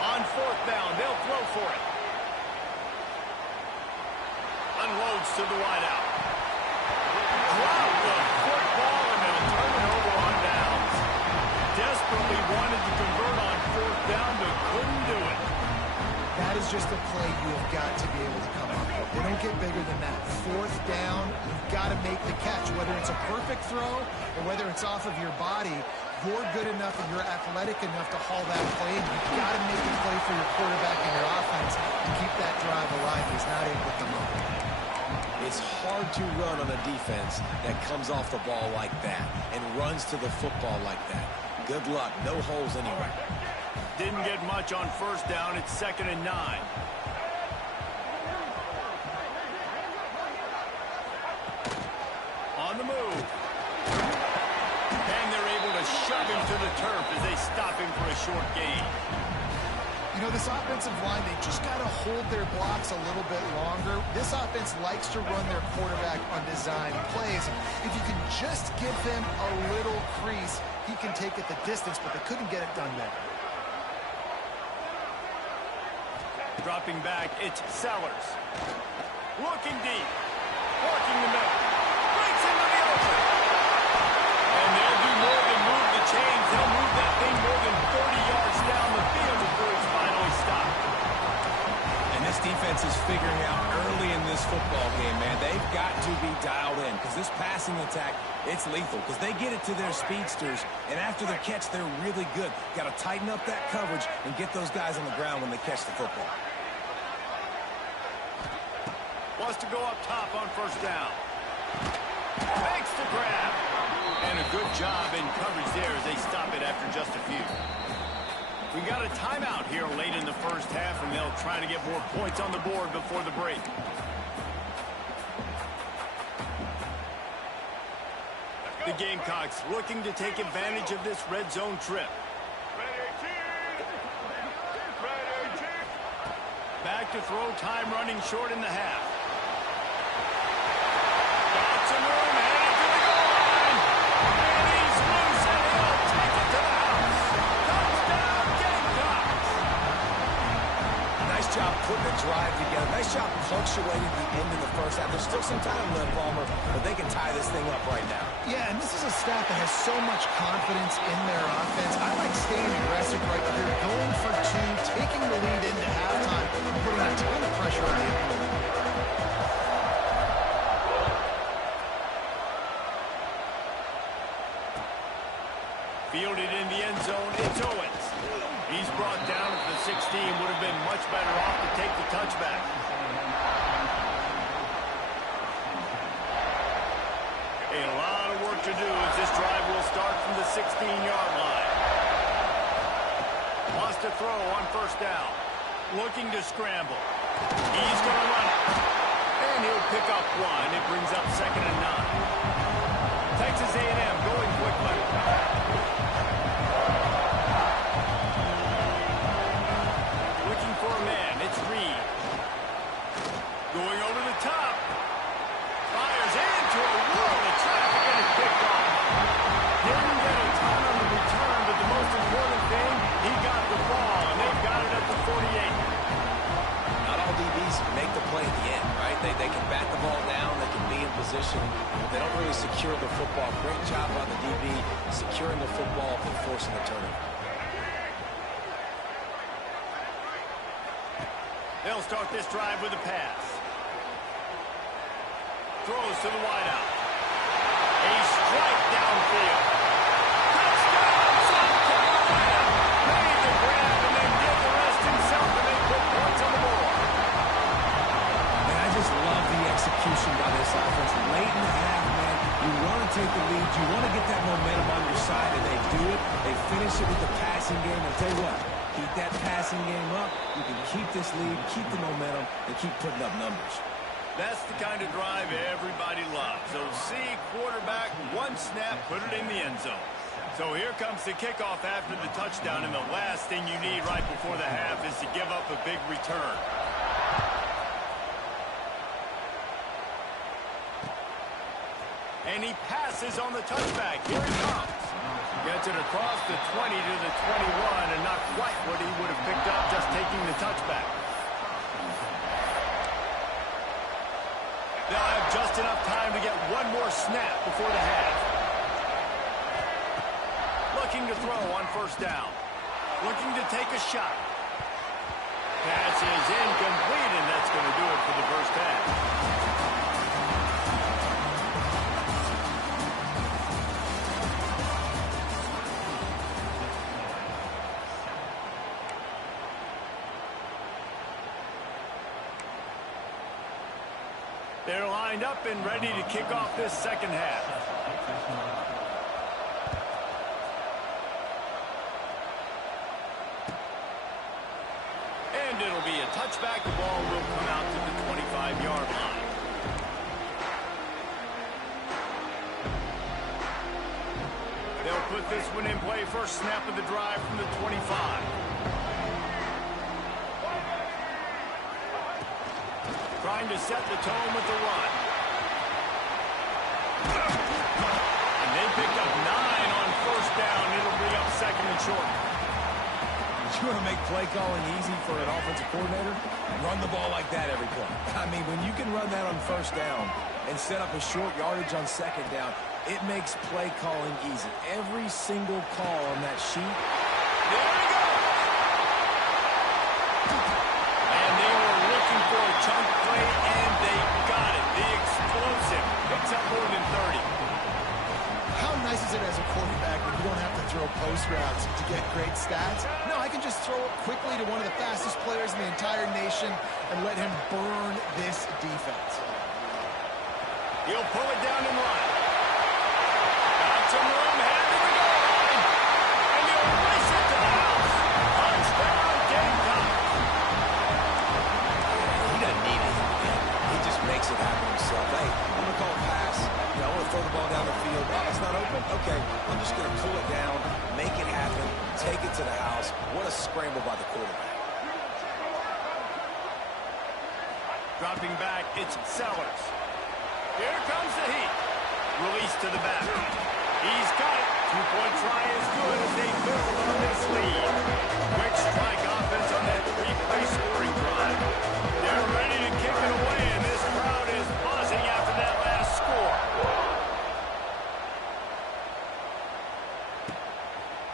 On fourth down, they'll throw for it. Unloads to the wideout. Drop the football, and they'll turn it over on downs. Desperately wanted to convert on fourth down, but couldn't do it. That is just a play you have got to be able to come up with. They don't get bigger than that. Fourth down, you've got to make the catch. Whether it's a perfect throw or whether it's off of your body, you're good enough and you're athletic enough to haul that play. You've got to make a play for your quarterback and your offense to keep that drive alive. He's not able to come up. It's hard to run on a defense that comes off the ball like that and runs to the football like that. Good luck. No holes anywhere. Didn't get much on first down. It's 2nd and 9. On the move. And they're able to shove him to the turf as they stop him for a short gain. You know, this offensive line, they just got to hold their blocks a little bit longer. This offense likes to run their quarterback on design plays. If you can just give them a little crease, he can take it the distance, but they couldn't get it done there. Dropping back, it's Sellers. Looking deep. Working the middle. Breaks into the open. And they'll do more than move the chains. They'll move that thing more than 30 yards down the field before it's finally stopped. And this defense is figuring out early in this football game, man. They've got to be dialed in because this passing attack, it's lethal because they get it to their speedsters, and after the catch, they're really good. Got to tighten up that coverage and get those guys on the ground when they catch the football. Wants to go up top on first down. Makes the grab. And a good job in coverage there as they stop it after just a few. We got a timeout here late in the first half, and they'll try to get more points on the board before the break. The Gamecocks looking to take advantage of this red zone trip. Back to throw, time running short in the half. Got some room, headed to the goal line. And he's loose, and he'll take it to the house. Touchdown, Gamecocks. Nice job putting a drive together. Nice job punctuating the end of the first half. There's still some time left, Palmer, but they can tie this thing up right now. Yeah, and this is a staff that has so much confidence in their offense. I like staying aggressive right here, going for two, taking the lead into halftime, putting a ton of pressure on the opponent. Fielded in the end zone, it's Owens. He's brought down at the 16, would have been much better off to take the touchback. A lot of work to do as this drive will start from the 16-yard line. Wants to throw on first down. Looking to scramble. He's going to run it. And he'll pick up one. It brings up 2nd and 9. Texas A&M going quickly. Looking for a man. It's Reed. Going over the top. Fires into a world of traffic and it's picked off. Didn't get a ton on the return, but the most important thing, he got the ball, and they've got it at the 48. Not all DBs make the play at the end, right? They can bat the ball down, they can be in position. They don't really secure the football. Great job on the DB securing the football and forcing the turnover. They'll start this drive with a pass. Throws to the wideout. A strike downfield. Touchdown, South Carolina. Made the grab and then did the rest himself, and they put points on the board. Man, I just love the execution by this offense. Late in the half, man, you want to take the lead. You want to get that momentum on your side, and they do it. They finish it with the passing game. I'll tell you what, keep that passing game up. You can keep this lead, keep the momentum, and keep putting up numbers. That's the kind of drive everybody loves. So see quarterback, one snap, put it in the end zone. So here comes the kickoff after the touchdown, and the last thing you need right before the half is to give up a big return. And he passes on the touchback. Here he comes. Gets it across the 20 to the 21, and not quite what he would have picked up just taking the touchback. They'll have just enough time to get one more snap before the half. Looking to throw on first down. Looking to take a shot. Pass is incomplete, and that's going to do it for the first half. They're lined up and ready to kick off this second half. And it'll be a touchback. The ball will come out to the 25-yard line. They'll put this one in play. First snap of the drive from the 25. Trying to set the tone with the run. And they picked up 9 on first down. It'll bring up 2nd and short. You want to make play calling easy for an offensive coordinator? Run the ball like that every play. I mean, when you can run that on first down and set up a short yardage on second down, it makes play calling easy. Every single call on that sheet. There he goes. And they were looking for a chunk play, and they got it. The explosive picks up more than 30. How nice is it as a quarterback when you don't have to throw post routes to get great stats? No, I can just throw it quickly to one of the fastest players in the entire nation and let him burn this defense. He'll pull it down and run. Got some room, headed to the goal line. And he'll race it to the house. Touchdown, Gamecocks. He doesn't need it. He just makes it happen himself. Hey, I'm going to call a pass. I want to throw the ball down the field. Oh, it's not open? Okay, I'm just going to pull it down, make it happen, take it to the house. What a scramble by the quarterback. Dropping back, it's Sellers. Here comes the heat. Release to the back. He's got it. Two-point try is good as they build on this lead. Quick strike offense on that three-play scoring drive. They're ready to kick it away, and this crowd is buzzing after that last score.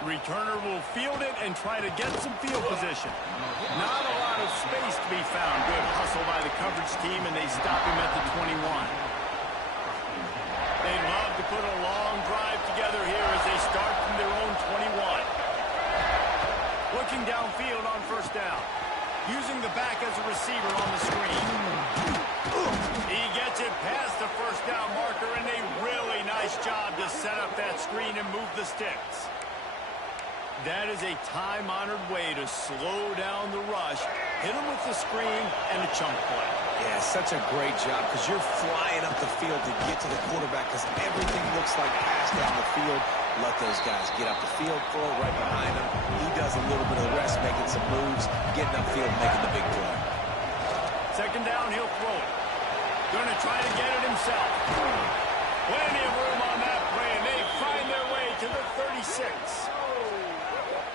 Returner will field it and try to get some field position. Not a lot of space to be found. Good hustle by the coverage team, and they stop him at the 21. They'd love to put a long drive together here as they start from their own 21. Looking downfield on first down. Using the back as a receiver on the screen. He gets it past the first down marker, and a really nice job to set up that screen and move the sticks. That is a time-honored way to slow down the rush, hit him with the screen, and a chunk play. Yeah, such a great job because you're flying up the field to get to the quarterback because everything looks like pass down the field. Let those guys get up the field, throw it right behind him. He does a little bit of the rest, making some moves, getting upfield, making the big play. Second down, he'll throw it. Going to try to get it himself. Plenty of room on that play, and they find their way to the 36.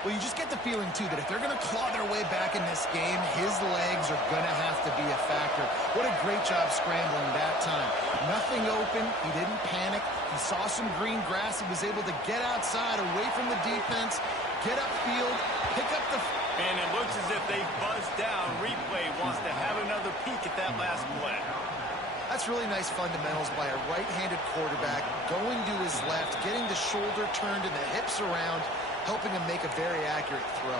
Well, you just get the feeling, too, that if they're going to claw their way back in this game, his legs are going to have to be a factor. What a great job scrambling that time. Nothing open. He didn't panic. He saw some green grass. He was able to get outside, away from the defense, get upfield, pick up the... And it looks as if they buzzed down. Replay wants to have another peek at that last play. That's really nice fundamentals by a right-handed quarterback, going to his left, getting the shoulder turned and the hips around, helping him make a very accurate throw.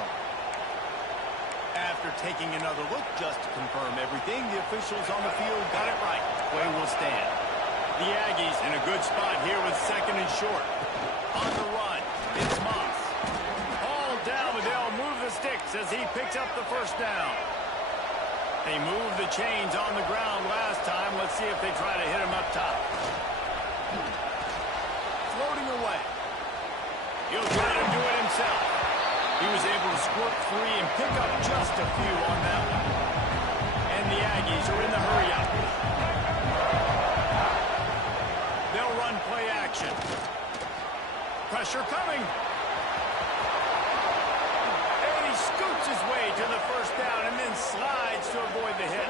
After taking another look just to confirm everything, the officials on the field got it right. Play will stand. The Aggies in a good spot here with second and short. On the run, it's Moss. All down, but they'll move the sticks as he picks up the first down. They moved the chains on the ground last time. Let's see if they try to hit him up top. Floating away. He'll try to do it himself. He was able to squirt free and pick up just a few on that one. And the Aggies are in the hurry-up. They'll run play action. Pressure coming. And he scoots his way to the first down and then slides to avoid the hit.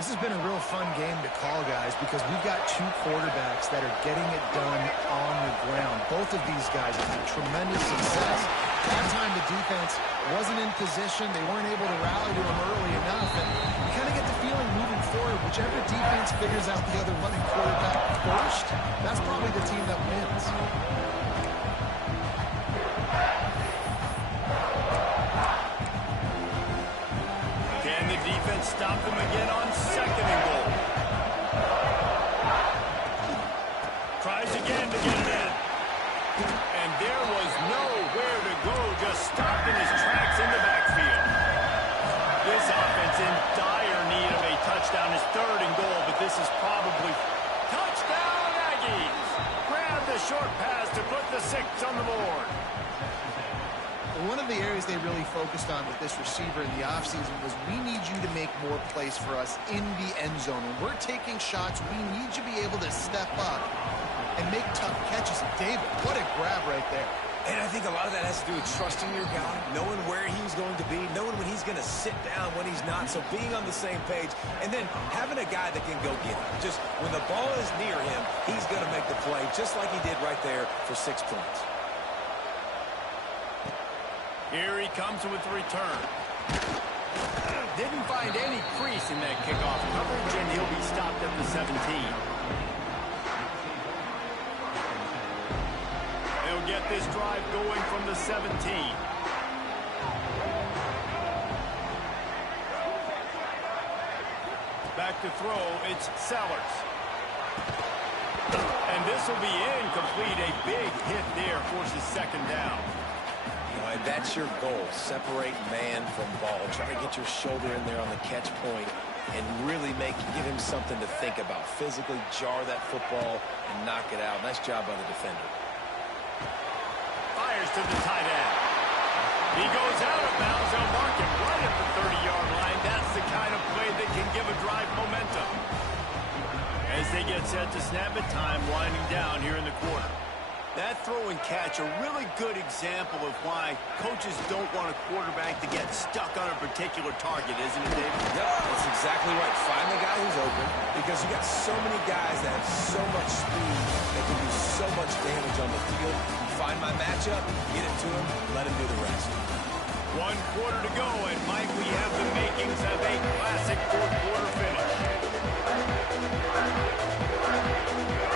This has been a real fun game to call, guys, because we've got two quarterbacks that are getting it done on the ground. Both of these guys have had tremendous success. That time the defense wasn't in position. They weren't able to rally to him early enough. And you kind of get the feeling moving forward, whichever defense figures out the other running quarterback first, that's probably the team that wins. Can the defense stop them again on second and goal? Tries again to get it in. And there was nowhere to go, just stopped in his tracks in the backfield. This offense in dire need of a touchdown is third and goal, but this is probably touchdown Aggies. Grab the short pass to put the 6 on the board. One of the areas they really focused on with this receiver in the offseason was we need you to make more plays for us in the end zone. When we're taking shots, we need you to be able to step up and make tough catches. And David, what a grab right there. And I think a lot of that has to do with trusting your guy, knowing where he's going to be, knowing when he's going to sit down, when he's not, so being on the same page, and then having a guy that can go get it. Just when the ball is near him, he's going to make the play, just like he did right there for 6 points. Here he comes with the return. Didn't find any crease in that kickoff coverage, and he'll be stopped at the 17. They'll get this drive going from the 17. Back to throw, it's Sellers. And this will be incomplete. A big hit there forces second down. And that's your goal. Separate man from ball. Try to get your shoulder in there on the catch point and really give him something to think about. Physically jar that football and knock it out. Nice job by the defender. Fires to the tight end. He goes out of bounds. They'll mark him right at the 30-yard line. That's the kind of play that can give a drive momentum. As they get set to snap it, time winding down here in the quarter. That throw and catch, a really good example of why coaches don't want a quarterback to get stuck on a particular target, isn't it, David? Yep, that's exactly right. Find the guy who's open, because you got so many guys that have so much speed that can do so much damage on the field. You find my matchup, get it to him, let him do the rest. 1 quarter to go, and Mike, we have the makings of a classic fourth-quarter finish.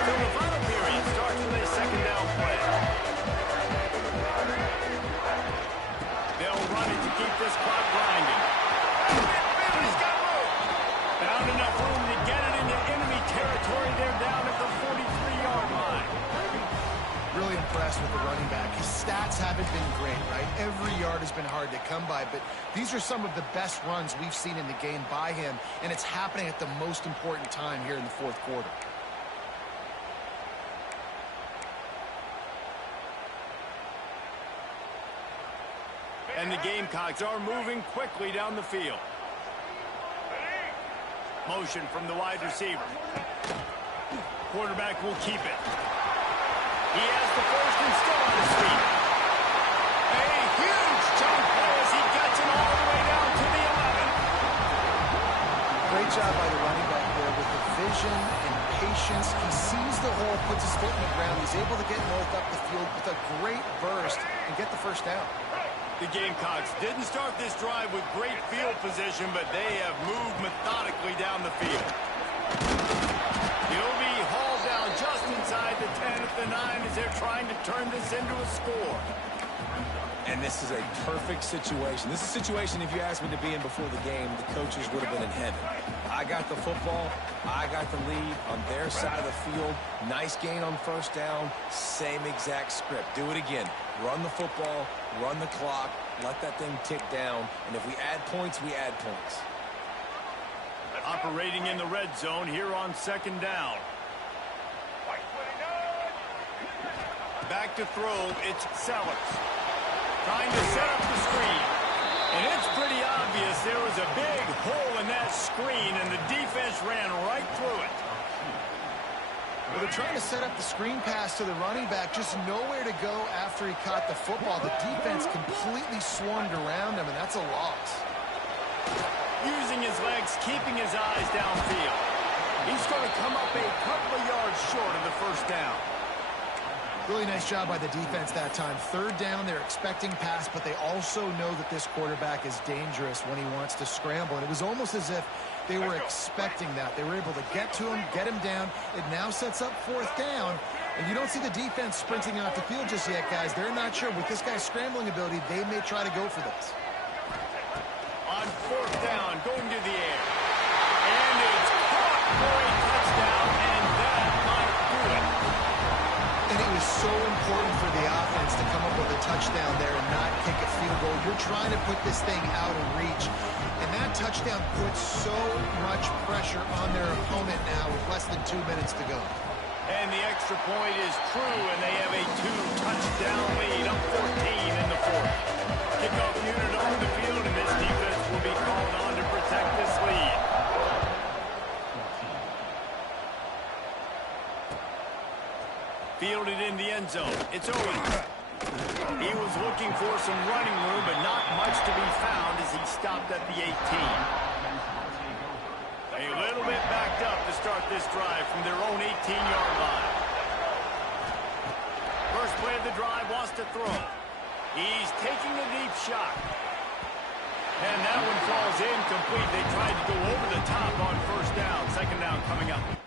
So the final period starts with a second down play. They'll run it to keep this clock grinding. He's got room. Found enough room to get it into enemy territory. They're down at the 43-yard line. Really impressed with the running back. His stats haven't been great, right? Every yard has been hard to come by, but these are some of the best runs we've seen in the game by him, and it's happening at the most important time here in the fourth quarter. And the Gamecocks are moving quickly down the field. Motion from the wide receiver. Quarterback will keep it. He has the first and still on his feet. A huge jump play as he gets it all the way down to the 11. Great job by the running back there with the vision and patience. He sees the hole, puts his foot in the ground. He's able to get north up the field with a great burst and get the first down. The Gamecocks didn't start this drive with great field position, but they have moved methodically down the field. He'll be hauled down just inside the 10 at the 9 as they're trying to turn this into a score. And this is a perfect situation. This is a situation, if you asked me to be in before the game, the coaches would have been in heaven. I got the football. I got the lead on their side of the field. Nice gain on first down. Same exact script. Do it again. Run the football, run the clock, let that thing tick down, and if we add points, we add points. Operating in the red zone here on second down. Back to throw, it's Sellers. Trying to set up the screen. And it's pretty obvious there was a big hole in that screen, and the defense ran right through it. Well, they're trying to set up the screen pass to the running back, just nowhere to go after he caught the football. The defense completely swarmed around him, and that's a loss. Using his legs, keeping his eyes downfield. He's going to come up a couple of yards short of the first down. Really nice job by the defense that time. Third down, they're expecting pass, but they also know that this quarterback is dangerous when he wants to scramble. And it was almost as if they were expecting that. They were able to get to him, get him down. It now sets up fourth down. And you don't see the defense sprinting off the field just yet, guys. They're not sure. With this guy's scrambling ability, they may try to go for this. On fourth down, going to the air. And it's caught for a touchdown, and that might do it. And it was so important for the offense to come up with a touchdown there and not kick a field goal. You're trying to put this thing out of reach. And that touchdown puts so much pressure on their opponent now with less than 2 minutes to go. And the extra point is true, and they have a 2-touchdown lead, up 14 in the fourth. Kickoff unit on the field, and this defense will be called on to protect this lead. Fielded in the end zone. It's Owens. He was looking for some running room, but not much to be found as he stopped at the 18. A little bit backed up to start this drive from their own 18-yard line. First play of the drive, wants to throw. He's taking a deep shot. And that one falls incomplete. They tried to go over the top on first down. Second down coming up.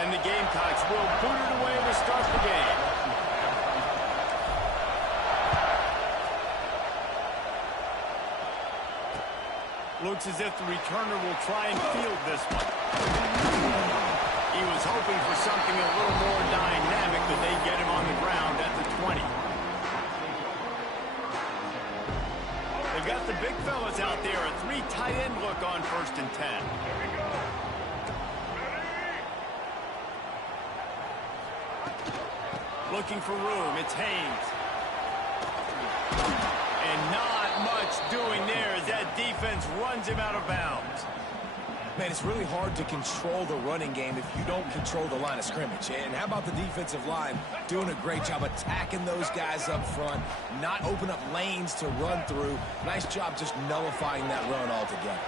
And the Gamecocks will boot it away to start the game. Looks as if the returner will try and field this one. He was hoping for something a little more dynamic, but they get him on the ground at the 20. They've got the big fellas out there. A 3 tight end look on 1st and 10. Looking for room. It's Haynes. And not much doing there as that defense runs him out of bounds. Man, it's really hard to control the running game if you don't control the line of scrimmage. And how about the defensive line doing a great job attacking those guys up front, not open up lanes to run through. Nice job just nullifying that run altogether.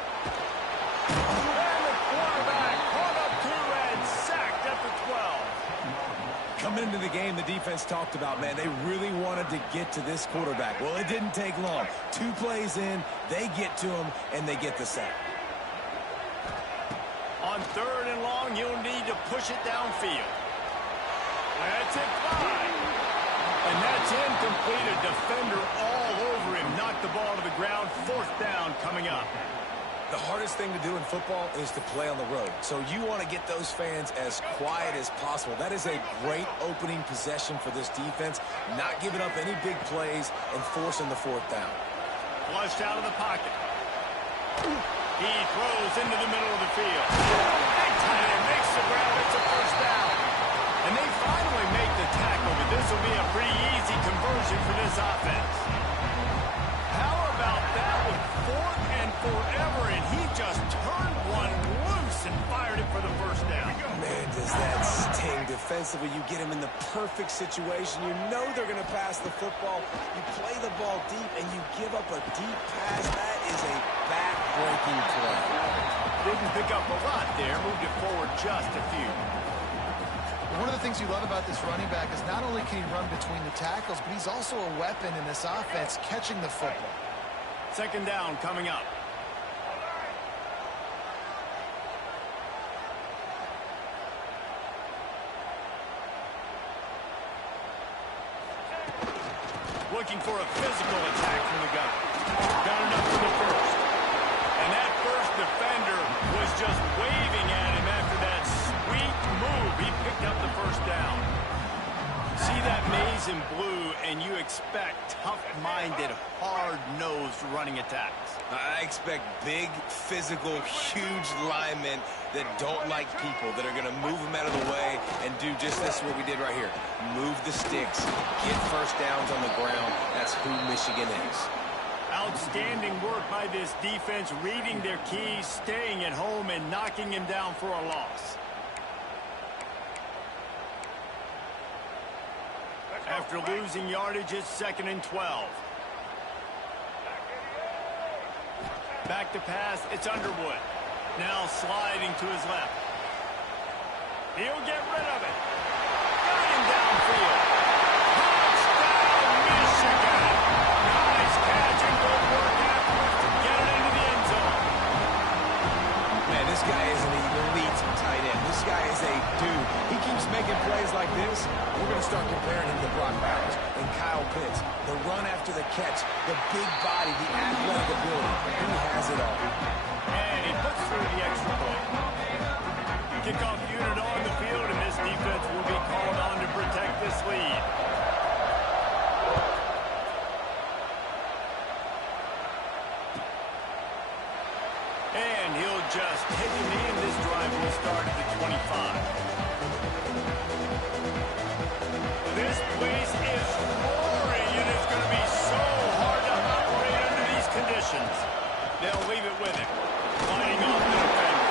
And the quarterback caught up to and sacked at the 12. Coming into the game, the defense talked about, man, they really wanted to get to this quarterback. Well, it didn't take long. 2 plays in, they get to him, and they get the sack. On 3rd and long, you'll need to push it downfield. That's it, fly. And that's incomplete. A defender all over him. Knocked the ball to the ground. 4th down coming up. The hardest thing to do in football is to play on the road. So you want to get those fans as quiet as possible. That is a great opening possession for this defense. Not giving up any big plays and forcing the 4th down. Flushed out of the pocket. He throws into the middle of the field. Big tight end makes the grab. It's a 1st down. And they finally make the tackle, but this will be a pretty easy conversion for this offense. How about that with 4th and forever, and he just turned one loose and fired it for the 1st down. Man, does that sting defensively. You get him in the perfect situation. You know they're going to pass the football. You play the ball deep, and you give up a deep pass. That is a back-breaking play. Didn't pick up a lot there. Moved it forward just a few. One of the things you love about this running back is not only can he run between the tackles, but he's also a weapon in this offense, catching the football. 2nd down coming up. Looking for a physical attack from the gun. Got enough for the 1st. And that 1st defender was just waving at him after that sweet move. He picked up the 1st down. See that maze in blue, and you expect tough-minded, hard-nosed running attacks. I expect big, physical, huge linemen that don't like people, that are going to move them out of the way and do just this, what we did right here. Move the sticks, get 1st downs on the ground. That's who Michigan is. Outstanding work by this defense, reading their keys, staying at home, and knocking him down for a loss. After losing yardage, it's 2nd and 12. Back to pass, it's Underwood. Now sliding to his left. He'll get rid of it. Got him downfield. Touchdown, Michigan. Nice catch and good work afterwards to get it into the end zone. Man, this guy is an elite tight end. This guy is a dude. He keeps making plays like this. We're going to start comparing him to Brock Bowers and Kyle Pitts. The run after the catch, the big body, the athletic ability. He has it all. And he puts through the extra point. Kickoff unit on the field, and this defense will be called on to protect this lead. And he'll just hit the knee, and this drive will start at the 25. This place is roaring, and it's going to be so hard to operate under these conditions. They'll leave it with him. Fighting off the defender.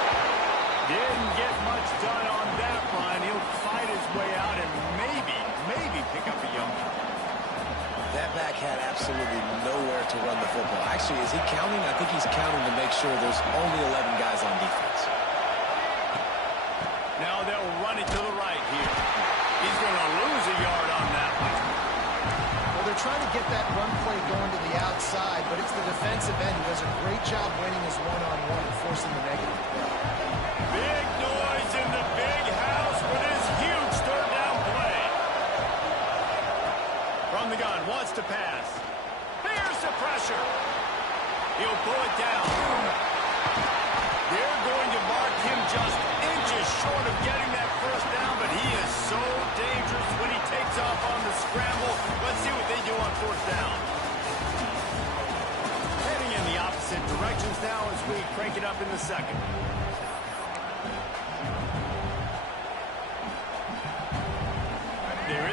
Didn't get much done on that run. He'll fight his way out and maybe pick up a young one. That back had absolutely nowhere to run the football. Actually, is he counting? I think he's counting to make sure there's only 11 guys on defense. Now they'll run it to the right here. He's going to lose a yard on that one. Well, they're trying to get that run play going to the outside, but it's the defensive end who does a great job winning his one-on-one and forcing the negative play. Big noise in the big house when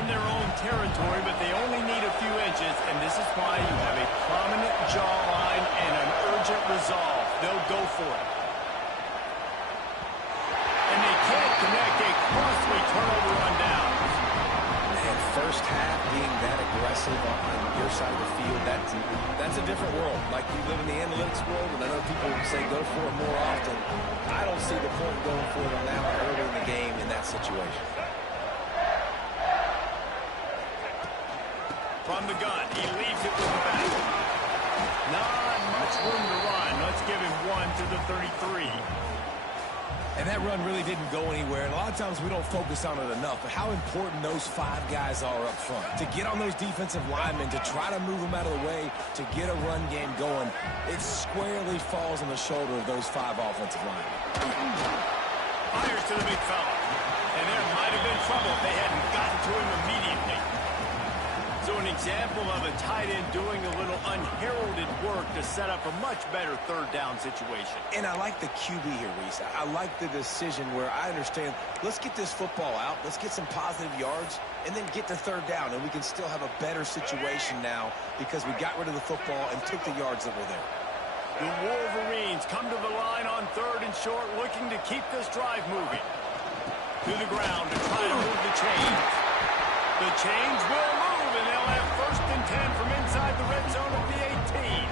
their own territory, but they only need a few inches, and this is why you have a prominent jawline and an urgent resolve. They'll go for it. And they can't connect a costly turnover on down. And first half being that aggressive on your side of the field, that's a different world. Like, we live in the analytics world, and I know people say go for it more often. I don't see the point going for it on that one early in the game in that situation. From the gun, he leaves it with the back. Not much room to run. Let's give him 1 to the 33. And that run really didn't go anywhere. And a lot of times we don't focus on it enough, but how important those 5 guys are up front. To get on those defensive linemen, to try to move them out of the way, to get a run game going, it squarely falls on the shoulder of those 5 offensive linemen. Fires to the big fella. And there might have been trouble if they hadn't gotten to him immediately. So an example of a tight end doing a little unheralded work to set up a much better third down situation. And I like the QB here, Reese. I like the decision where I understand, let's get this football out, let's get some positive yards, and then get to third down, and we can still have a better situation now because we got rid of the football and took the yards that were there. The Wolverines come to the line on 3rd and short, looking to keep this drive moving. To the ground to try to move the chains. The chains will move, and they'll have 1st and 10 from inside the red zone at the 18.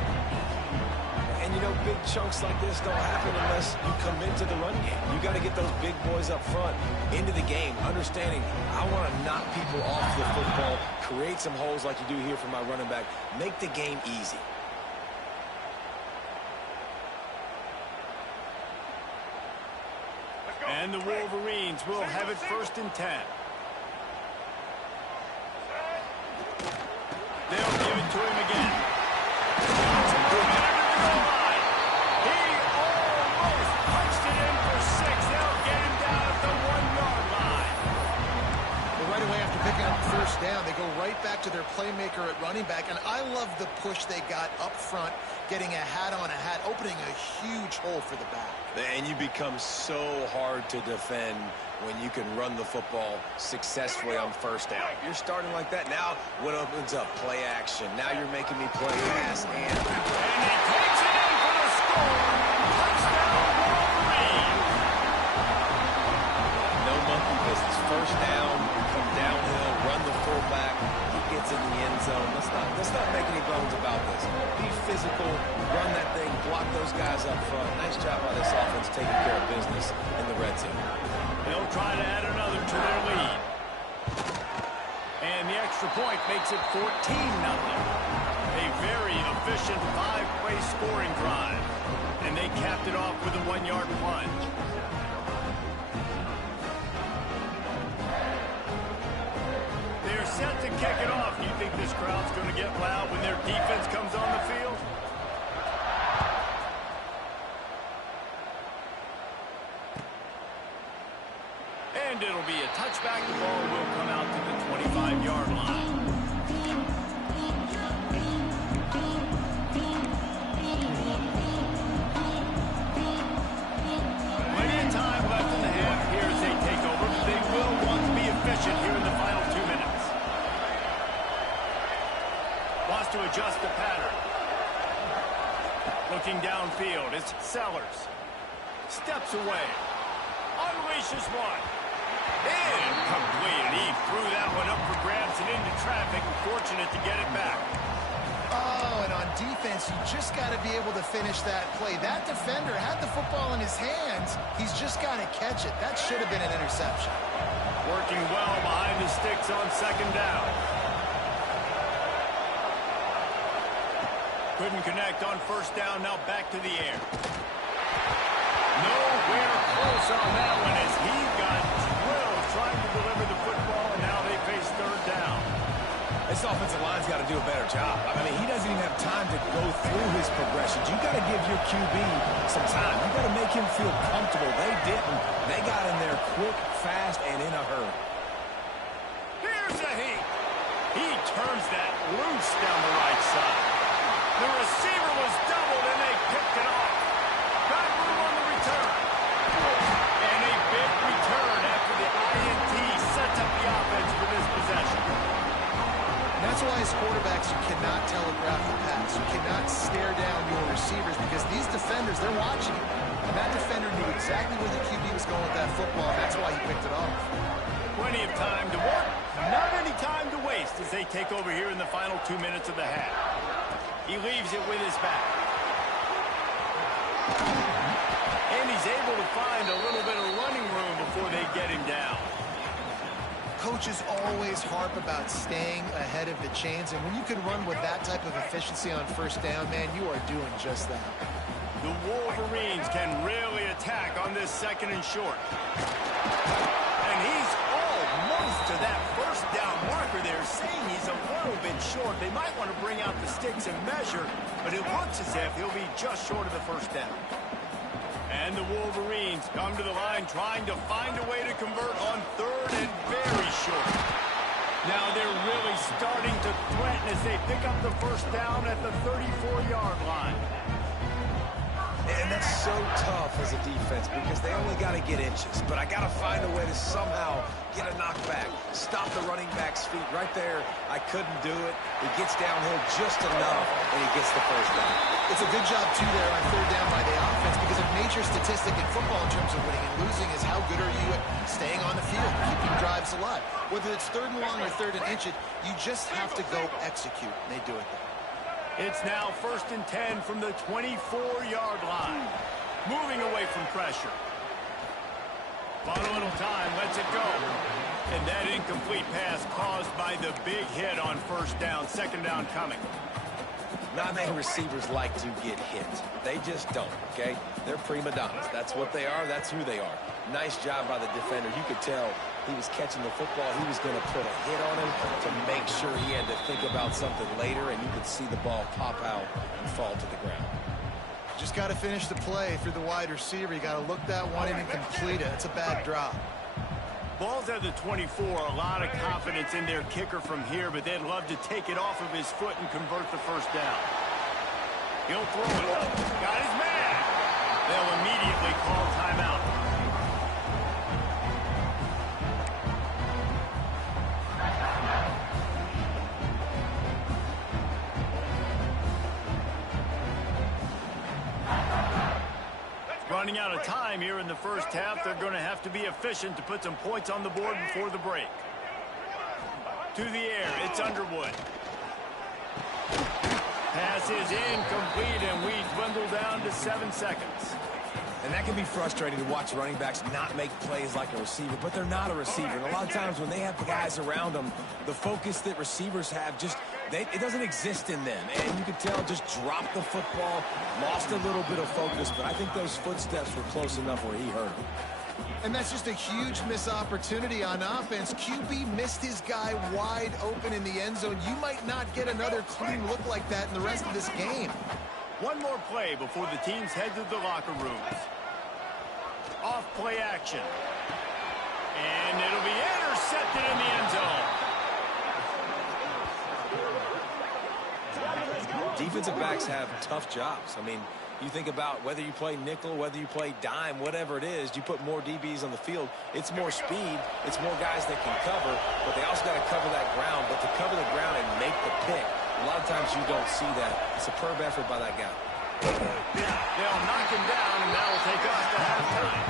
And, you know, big chunks like this don't happen unless you commit to the run game. You got to get those big boys up front into the game, understanding I want to knock people off the football, create some holes like you do here for my running back, make the game easy. And the Wolverines will have it 1st and 10. They'll give it to him again. He almost punched it in for 6. They'll get him down at the 1-yard line. Well, right away after picking up the 1st down, they go right back to their playmaker at running back. And I love the push they got up front, getting a hat on a hat, opening a huge hole for the back. And you become so hard to defend when you can run the football successfully on 1st down. You're starting like that. Now what opens up? Play action. Now you're making me play pass and he takes it in for the score. Touchdown, Wolverine. No monkey business. 1st down, come downhill, run the fullback. He gets in the end zone. Let's not make any bones about this. Be physical, run that thing, block those guys up front. Nice job by this offense taking care of business in the red zone. They'll try to add another to their lead. And the extra point makes it 14-0. A very efficient 5-play scoring drive. And they capped it off with a 1-yard plunge. They're set to kick it off. Do you think this crowd's going to get loud when their defense comes on the field? And it'll be a touchback. The ball will come out to the 25-yard line. Plenty of time left in the half here as they take over, but they will want to be efficient here in the final 2 minutes. Wants to adjust the pattern. Looking downfield, it's Sellers. Steps away. Unleashes one. Incomplete. He threw that one up for grabs and into traffic. Fortunate to get it back. Oh, and on defense, you just got to be able to finish that play. That defender had the football in his hands. He's just got to catch it. That should have been an interception. Working well behind the sticks on 2nd down. Couldn't connect on 1st down. Now back to the air. Nowhere close on that one as he got drilled trying to deliver the football, and now they face 3rd down. This offensive line's got to do a better job. I mean, he doesn't even have time to go through his progressions. You got to give your QB some time. You got to make him feel comfortable. They didn't. They got in there quick, fast, and in a hurry. Here's a heat. He turns that loose down the right side. The receiver was doubled, and they picked it off. Got room on the return. And a big return after the INT sets up the offense for this possession. That's why as quarterbacks, you cannot telegraph the pass. You cannot stare down your receivers because these defenders, they're watching you. And that defender knew exactly where the QB was going with that football, and that's why he picked it off. Plenty of time to work. Not any time to waste as they take over here in the final 2 minutes of the half. He leaves it with his back. And he's able to find a little bit of running room before they get him down. Coaches always harp about staying ahead of the chains, and when you can run with that type of efficiency on first down, man, you are doing just that. The Wolverines can really attack on this 2nd and short. And he's almost to that first down marker there, saying he's a little bit short. They might want to bring out the sticks and measure, but it looks as if he'll be just short of the first down. And the Wolverines come to the line trying to find a way to convert on 3rd and very short. Now they're really starting to threaten as they pick up the first down at the 34-yard line. And that's so tough as a defense because they only got to get inches. But I got to find a way to somehow get a knockback, stop the running back's feet right there. I couldn't do it. He gets downhill just enough, and he gets the first down. It's a good job, too, there on 3rd down by the offense because a major statistic in football in terms of winning and losing is how good are you at staying on the field, keeping drives alive. Whether it's 3rd and long or 3rd and inch, you just have to go execute, and they do it there. It's now 1st and 10 from the 24-yard line. Moving away from pressure. Bought a little time, lets it go. And that incomplete pass caused by the big hit on first down. 2nd down coming. Not many receivers like to get hit. They just don't, okay? They're prima donnas. That's what they are. That's who they are. Nice job by the defender. You could tell he was catching the football. He was going to put a hit on him to make sure he had to think about something later, and you could see the ball pop out and fall to the ground. Just got to finish the play if you're the wide receiver. You got to look that one in and complete it. It's a bad drop. Ball's at the 24. A lot of confidence in their kicker from here, but they'd love to take it off of his foot and convert the first down. He'll throw it. Got his man. They'll immediately call timeout. Running out of time here in the first half. They're going to have to be efficient to put some points on the board before the break. To the air, it's Underwood. Pass is incomplete, and we dwindle down to 7 seconds. And that can be frustrating to watch running backs not make plays like a receiver, but they're not a receiver. And a lot of times when they have guys around them, the focus that receivers have just, it doesn't exist in them. And you can tell just dropped the football, lost a little bit of focus, but I think those footsteps were close enough where he hurt him. And that's just a huge missed opportunity on offense. QB missed his guy wide open in the end zone. You might not get another clean look like that in the rest of this game. One more play before the teams head to the locker rooms. Off play action. And it'll be intercepted in the end zone. Defensive backs have tough jobs. I mean, you think about whether you play nickel, whether you play dime, whatever it is, you put more DBs on the field. It's more speed. It's more guys that can cover, but they also got to cover that ground. But to cover the ground and make the pick, a lot of times you don't see that. Superb effort by that guy. They'll knock him down, and that will take us to halftime.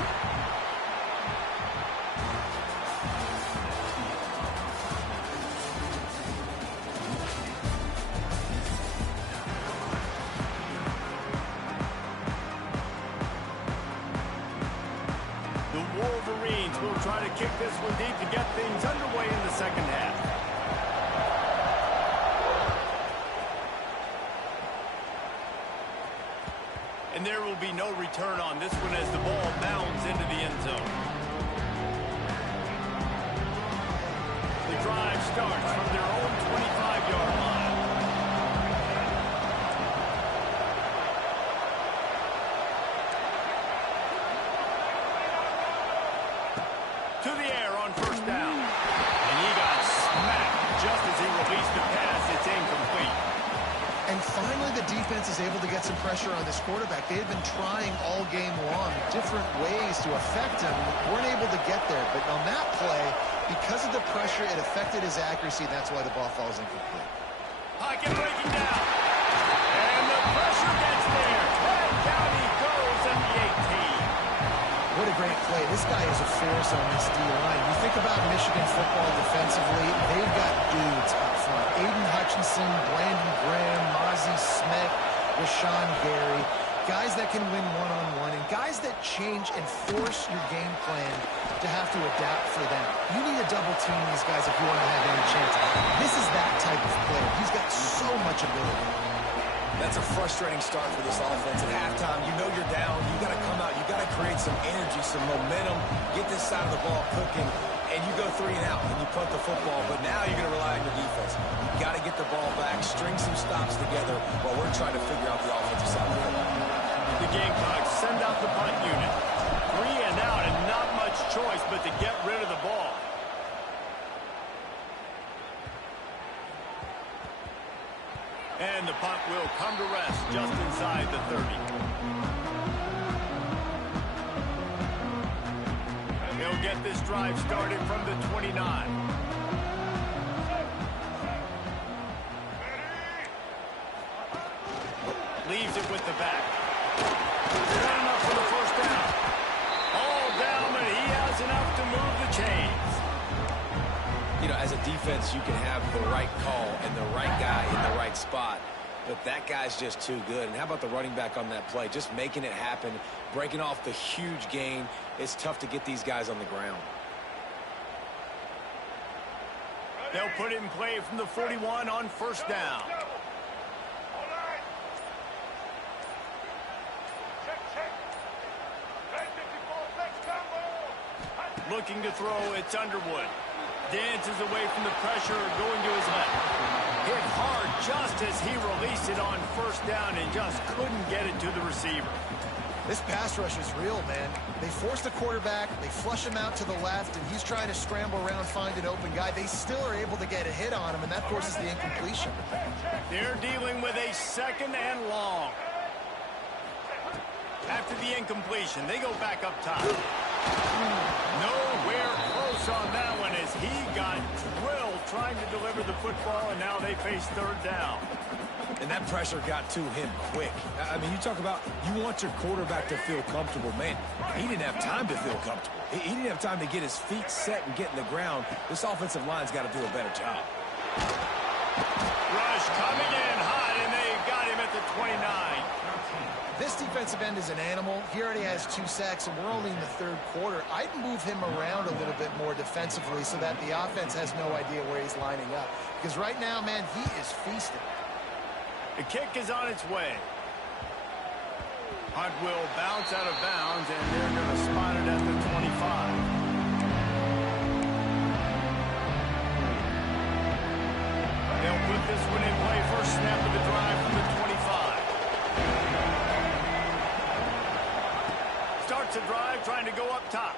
Wolverines will try to kick this one deep to get things underway in the second half. And there will be no return on this one as the ball bounds into the end zone. The drive starts from their own 25-yard line. To the air on first down. And he got smacked just as he released the pass. It's incomplete. And finally, the defense is able to get some pressure on this quarterback. They had been trying all game long different ways to affect him. Weren't able to get there. But on that play, because of the the pressure. It affected his accuracy. That's why the ball falls incomplete. Pocket breaking down. And the pressure gets there. And down he goes at the 18. What a great play. This guy is a force on this D-line. You think about Michigan football defensively, they've got dudes up front. Aiden Hutchinson, Brandon Graham, Mozzie Smith, Rashawn Gary. Guys that can win one-on-one and guys that change and force your game plan to have to adapt for them. You need to double team these guys if you want to have any chance. This is that type of player. He's got so much ability. That's a frustrating start for this offense. At halftime, you know you're down. You got to come out. You got to create some energy, some momentum, get this side of the ball cooking, and you go 3 and out, and you punt the football. But now you're going to rely on your defense. You got to get the ball back, string some stops together while we're trying to figure out the offensive side of the ball. The Gamecocks send out the punt unit. 3 and out, and not much choice but to get rid of the ball. And the punt will come to rest just inside the 30. They'll get this drive started from the 29. Leaves it with the back. Not enough for the first down. All down, but he has enough to move the chains. You know, as a defense, you can have the right call and the right guy in the right spot, but that guy's just too good. And how about the running back on that play? Just making it happen, breaking off the huge gain. It's tough to get these guys on the ground. They'll put it in play from the 41 on first down. Looking to throw, it's Underwood. Dances away from the pressure, going to his left. Hit hard just as he released it on first down and just couldn't get it to the receiver. This pass rush is real, man. They force the quarterback, they flush him out to the left, and he's trying to scramble around, find an open guy. They still are able to get a hit on him, and that forces the incompletion. They're dealing with a 2nd and long. After the incompletion, they go back up top. Nowhere close on that one as he got drilled trying to deliver the football, and now they face 3rd down. And that pressure got to him quick. I mean, you talk about you want your quarterback to feel comfortable. Man, he didn't have time to feel comfortable. He didn't have time to get his feet set and get in the ground. This offensive line's got to do a better job. Rush coming in hot, and they got him at the 29. This defensive end is an animal. He already has 2 sacks, and we're only in the 3rd quarter. I'd move him around a little bit more defensively so that the offense has no idea where he's lining up. Because right now, man, he is feasting. The kick is on its way. Hunt will bounce out of bounds, and they're going to spot it at the 25. They'll put this one in play. First snap of the drive from the 25. Starts a drive trying to go up top.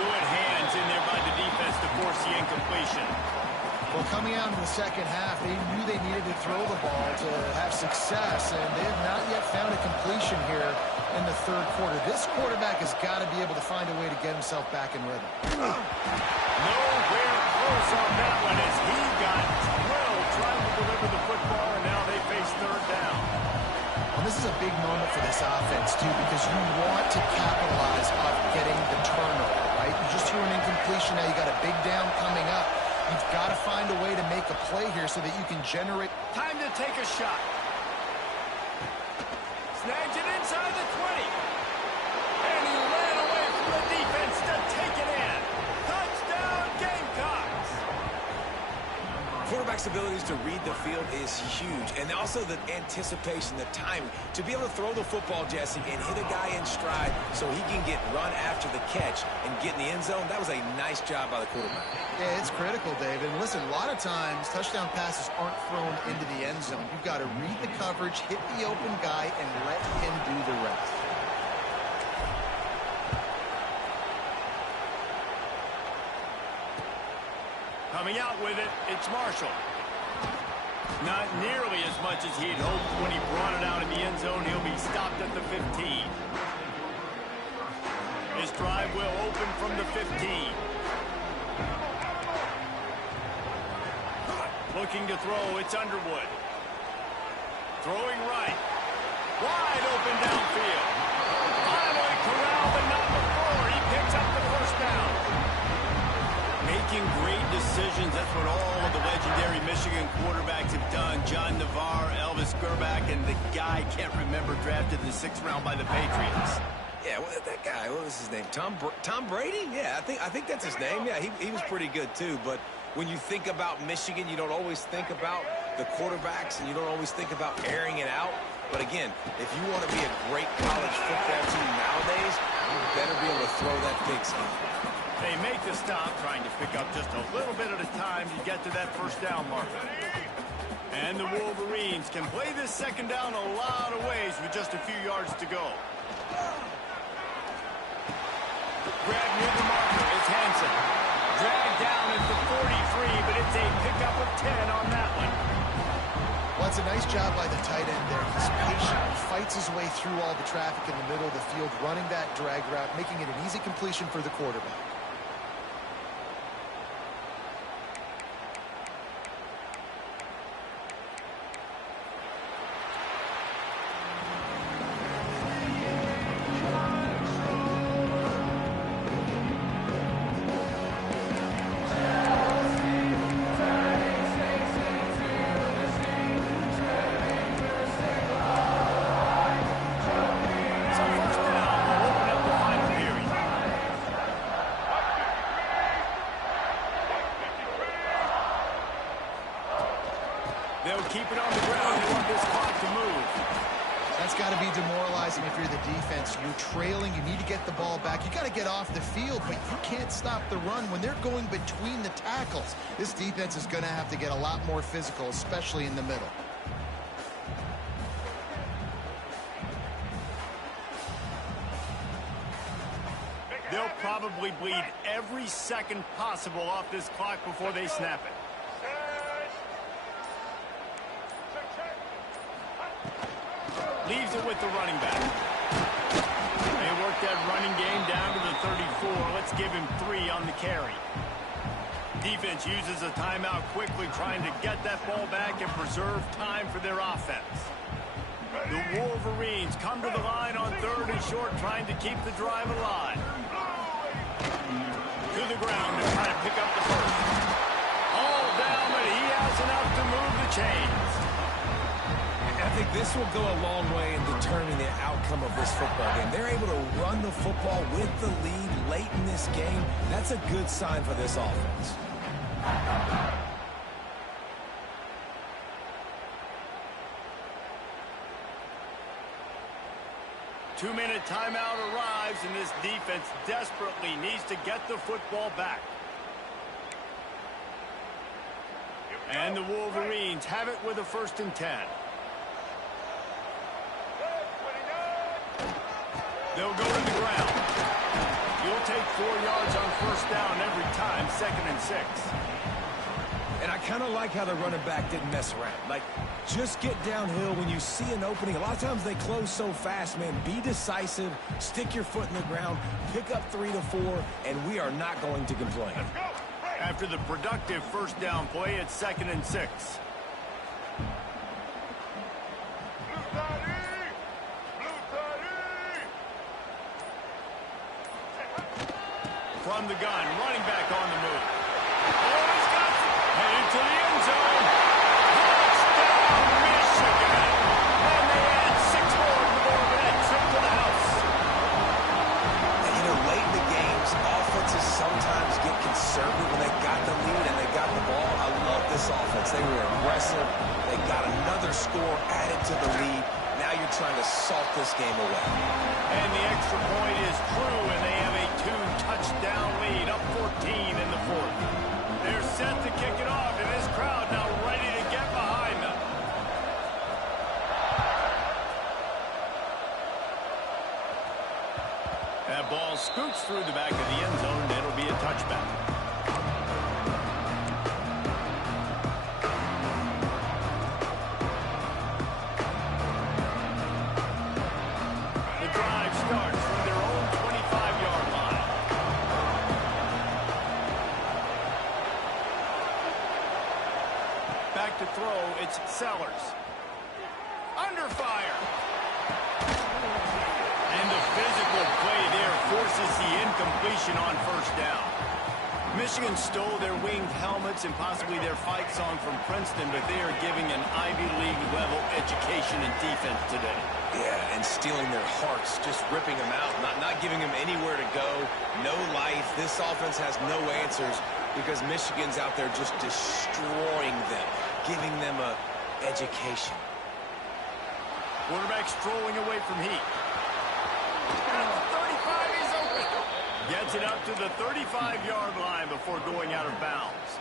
Good hands in there by the defense to force the incompletion. Well, coming out in the second half, they knew they needed to throw the ball to have success, and they have not yet found a completion here in the 3rd quarter. This quarterback has got to be able to find a way to get himself back in rhythm. Nowhere close on that one as he got drilled trying to deliver the football, and now they face 3rd down. Well, this is a big moment for this offense, too, because you want to capitalize off getting the turnover, right? You just threw an incompletion. Now you got a big down coming up. You've got to find a way to make a play here so that you can generate. Time to take a shot. Snags it inside the 20. And he ran away from the defense to take it in. Touchdown, Gamecocks. Quarterback's abilities to read the field is huge, and also the anticipation, the timing. To be able to throw the football, Jesse, and hit a guy in stride so he can get run after the catch and get in the end zone, that was a nice job by the quarterback. Yeah, it's critical, David. And listen, a lot of times, touchdown passes aren't thrown into the end zone. You've got to read the coverage, hit the open guy, and let him do the rest. Coming out with it, it's Marshall. Not nearly as much as he had hoped when he brought it out in the end zone. He'll be stopped at the 15. This drive will open from the 15. looking to throw. It's Underwood. Throwing right. Wide open downfield. Finally corralled, but not before. He picks up the first down. Making great decisions. That's what all of the legendary Michigan quarterbacks have done. John Navarre, Elvis Gerbach, and the guy, can't remember, drafted in the 6th round by the Patriots. Yeah, well, that guy, what was his name? Tom Brady? Yeah, I think that's his name. Yeah, he was pretty good too. But when you think about Michigan, you don't always think about the quarterbacks, and you don't always think about airing it out. But again, if you want to be a great college football team nowadays, you better be able to throw that big scheme. They make the stop, trying to pick up just a little bit at a time to get to that first down marker. And the Wolverines can play this second down a lot of ways with just a few yards to go. Grab near the marker. It's Hansen. Dragged down at the 43, but it's a pickup of 10 on that one. Well, it's a nice job by the tight end there. He's patient. He fights his way through all the traffic in the middle of the field, running that drag route, making it an easy completion for the quarterback. They'll keep it on the ground. They want this clock to move. That's got to be demoralizing if you're the defense. You're trailing. You need to get the ball back. You got to get off the field, but you can't stop the run when they're going between the tackles. This defense is going to have to get a lot more physical, especially in the middle. They'll probably bleed every second possible off this clock before they snap it. Leaves it with the running back. They work that running game down to the 34. Let's give him 3 on the carry. Defense uses a timeout quickly, trying to get that ball back and preserve time for their offense. The Wolverines come to the line on 3rd and short, trying to keep the drive alive. To the ground to try to pick up the first. All down, but he has enough to move the chains. I think this will go a long way in determining the outcome of this football game. They're able to run the football with the lead late in this game. That's a good sign for this offense. 2-minute timeout arrives, and this defense desperately needs to get the football back. And the Wolverines have it with a 1st and 10. They'll go to the ground. You'll take 4 yards on 1st down every time, 2nd and 6. And I kind of like how the running back didn't mess around. Like, just get downhill when you see an opening. A lot of times they close so fast, man. Be decisive, stick your foot in the ground, pick up 3 to 4, and we are not going to complain. After the productive 1st down play, it's 2nd and 6. From the gun, running back on the move. Oh, he's got it. Headed to the end zone. Touchdown, Michigan. And they add 6 more to the board with that trip to the house. And, you know, late in the games, offenses sometimes get conservative when they got the lead and they got the ball. I love this offense. They were aggressive. They got another score added to the lead. Now you're trying to salt this game away. And the extra point is true, and they have a 2-touchdown lead, up 14 in the 4th. They're set to kick it off, and this crowd now ready to get behind them. That ball scoots through the back of the end zone, and it'll be a touchback. back to throw. It's Sellers. Under fire. And the physical play there forces the incompletion on first down. Michigan stole their winged helmets and possibly their fight song from Princeton, but they are giving an Ivy League level education in defense today. Yeah, and stealing their hearts, just ripping them out, not giving them anywhere to go, no life. This offense has no answers because Michigan's out there just destroying them, giving them a education. Quarterback strolling away from heat. At the 35, he's open. Gets it up to the 35-yard line before going out of bounds.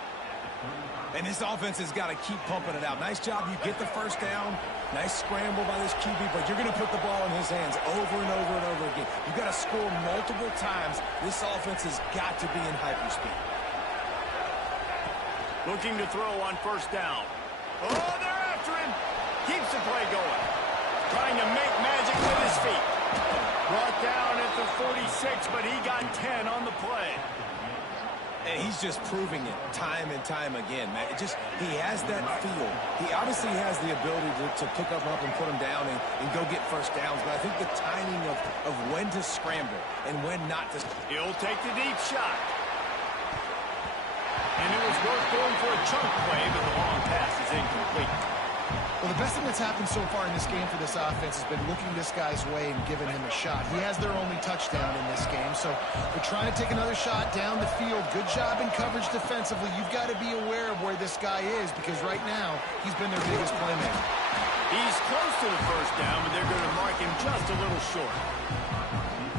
And this offense has got to keep pumping it out. Nice job. You get the first down. Nice scramble by this QB, but you're going to put the ball in his hands over and over and over again. You've got to score multiple times. This offense has got to be in hyperspeed. Looking to throw on first down. Oh, they're after him. Keeps the play going. Trying to make magic with his feet. Brought down at the 46, but he got 10 on the play. And he's just proving it time and time again, man. He has that feel. He obviously has the ability to pick up and put him down and go get first downs, but I think the timing of when to scramble and when not to. He'll take the deep shot. And it was worth going for a chunk play, but the long pass is incomplete. Well, the best thing that's happened so far in this game for this offense has been looking this guy's way and giving him a shot. He has their only touchdown in this game, so they're trying to take another shot down the field. Good job in coverage defensively. You've got to be aware of where this guy is because right now he's been their biggest playmaker. He's close to the first down, but they're going to mark him just a little short.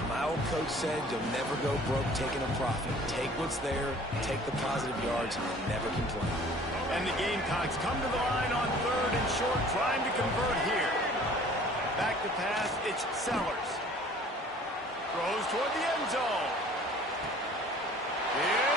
My old coach said you'll never go broke taking a profit. Take what's there, take the positive yards, and never complain. And the Gamecocks come to the line on third and short, trying to convert here. Back to pass, it's Sellers. Throws toward the end zone. Here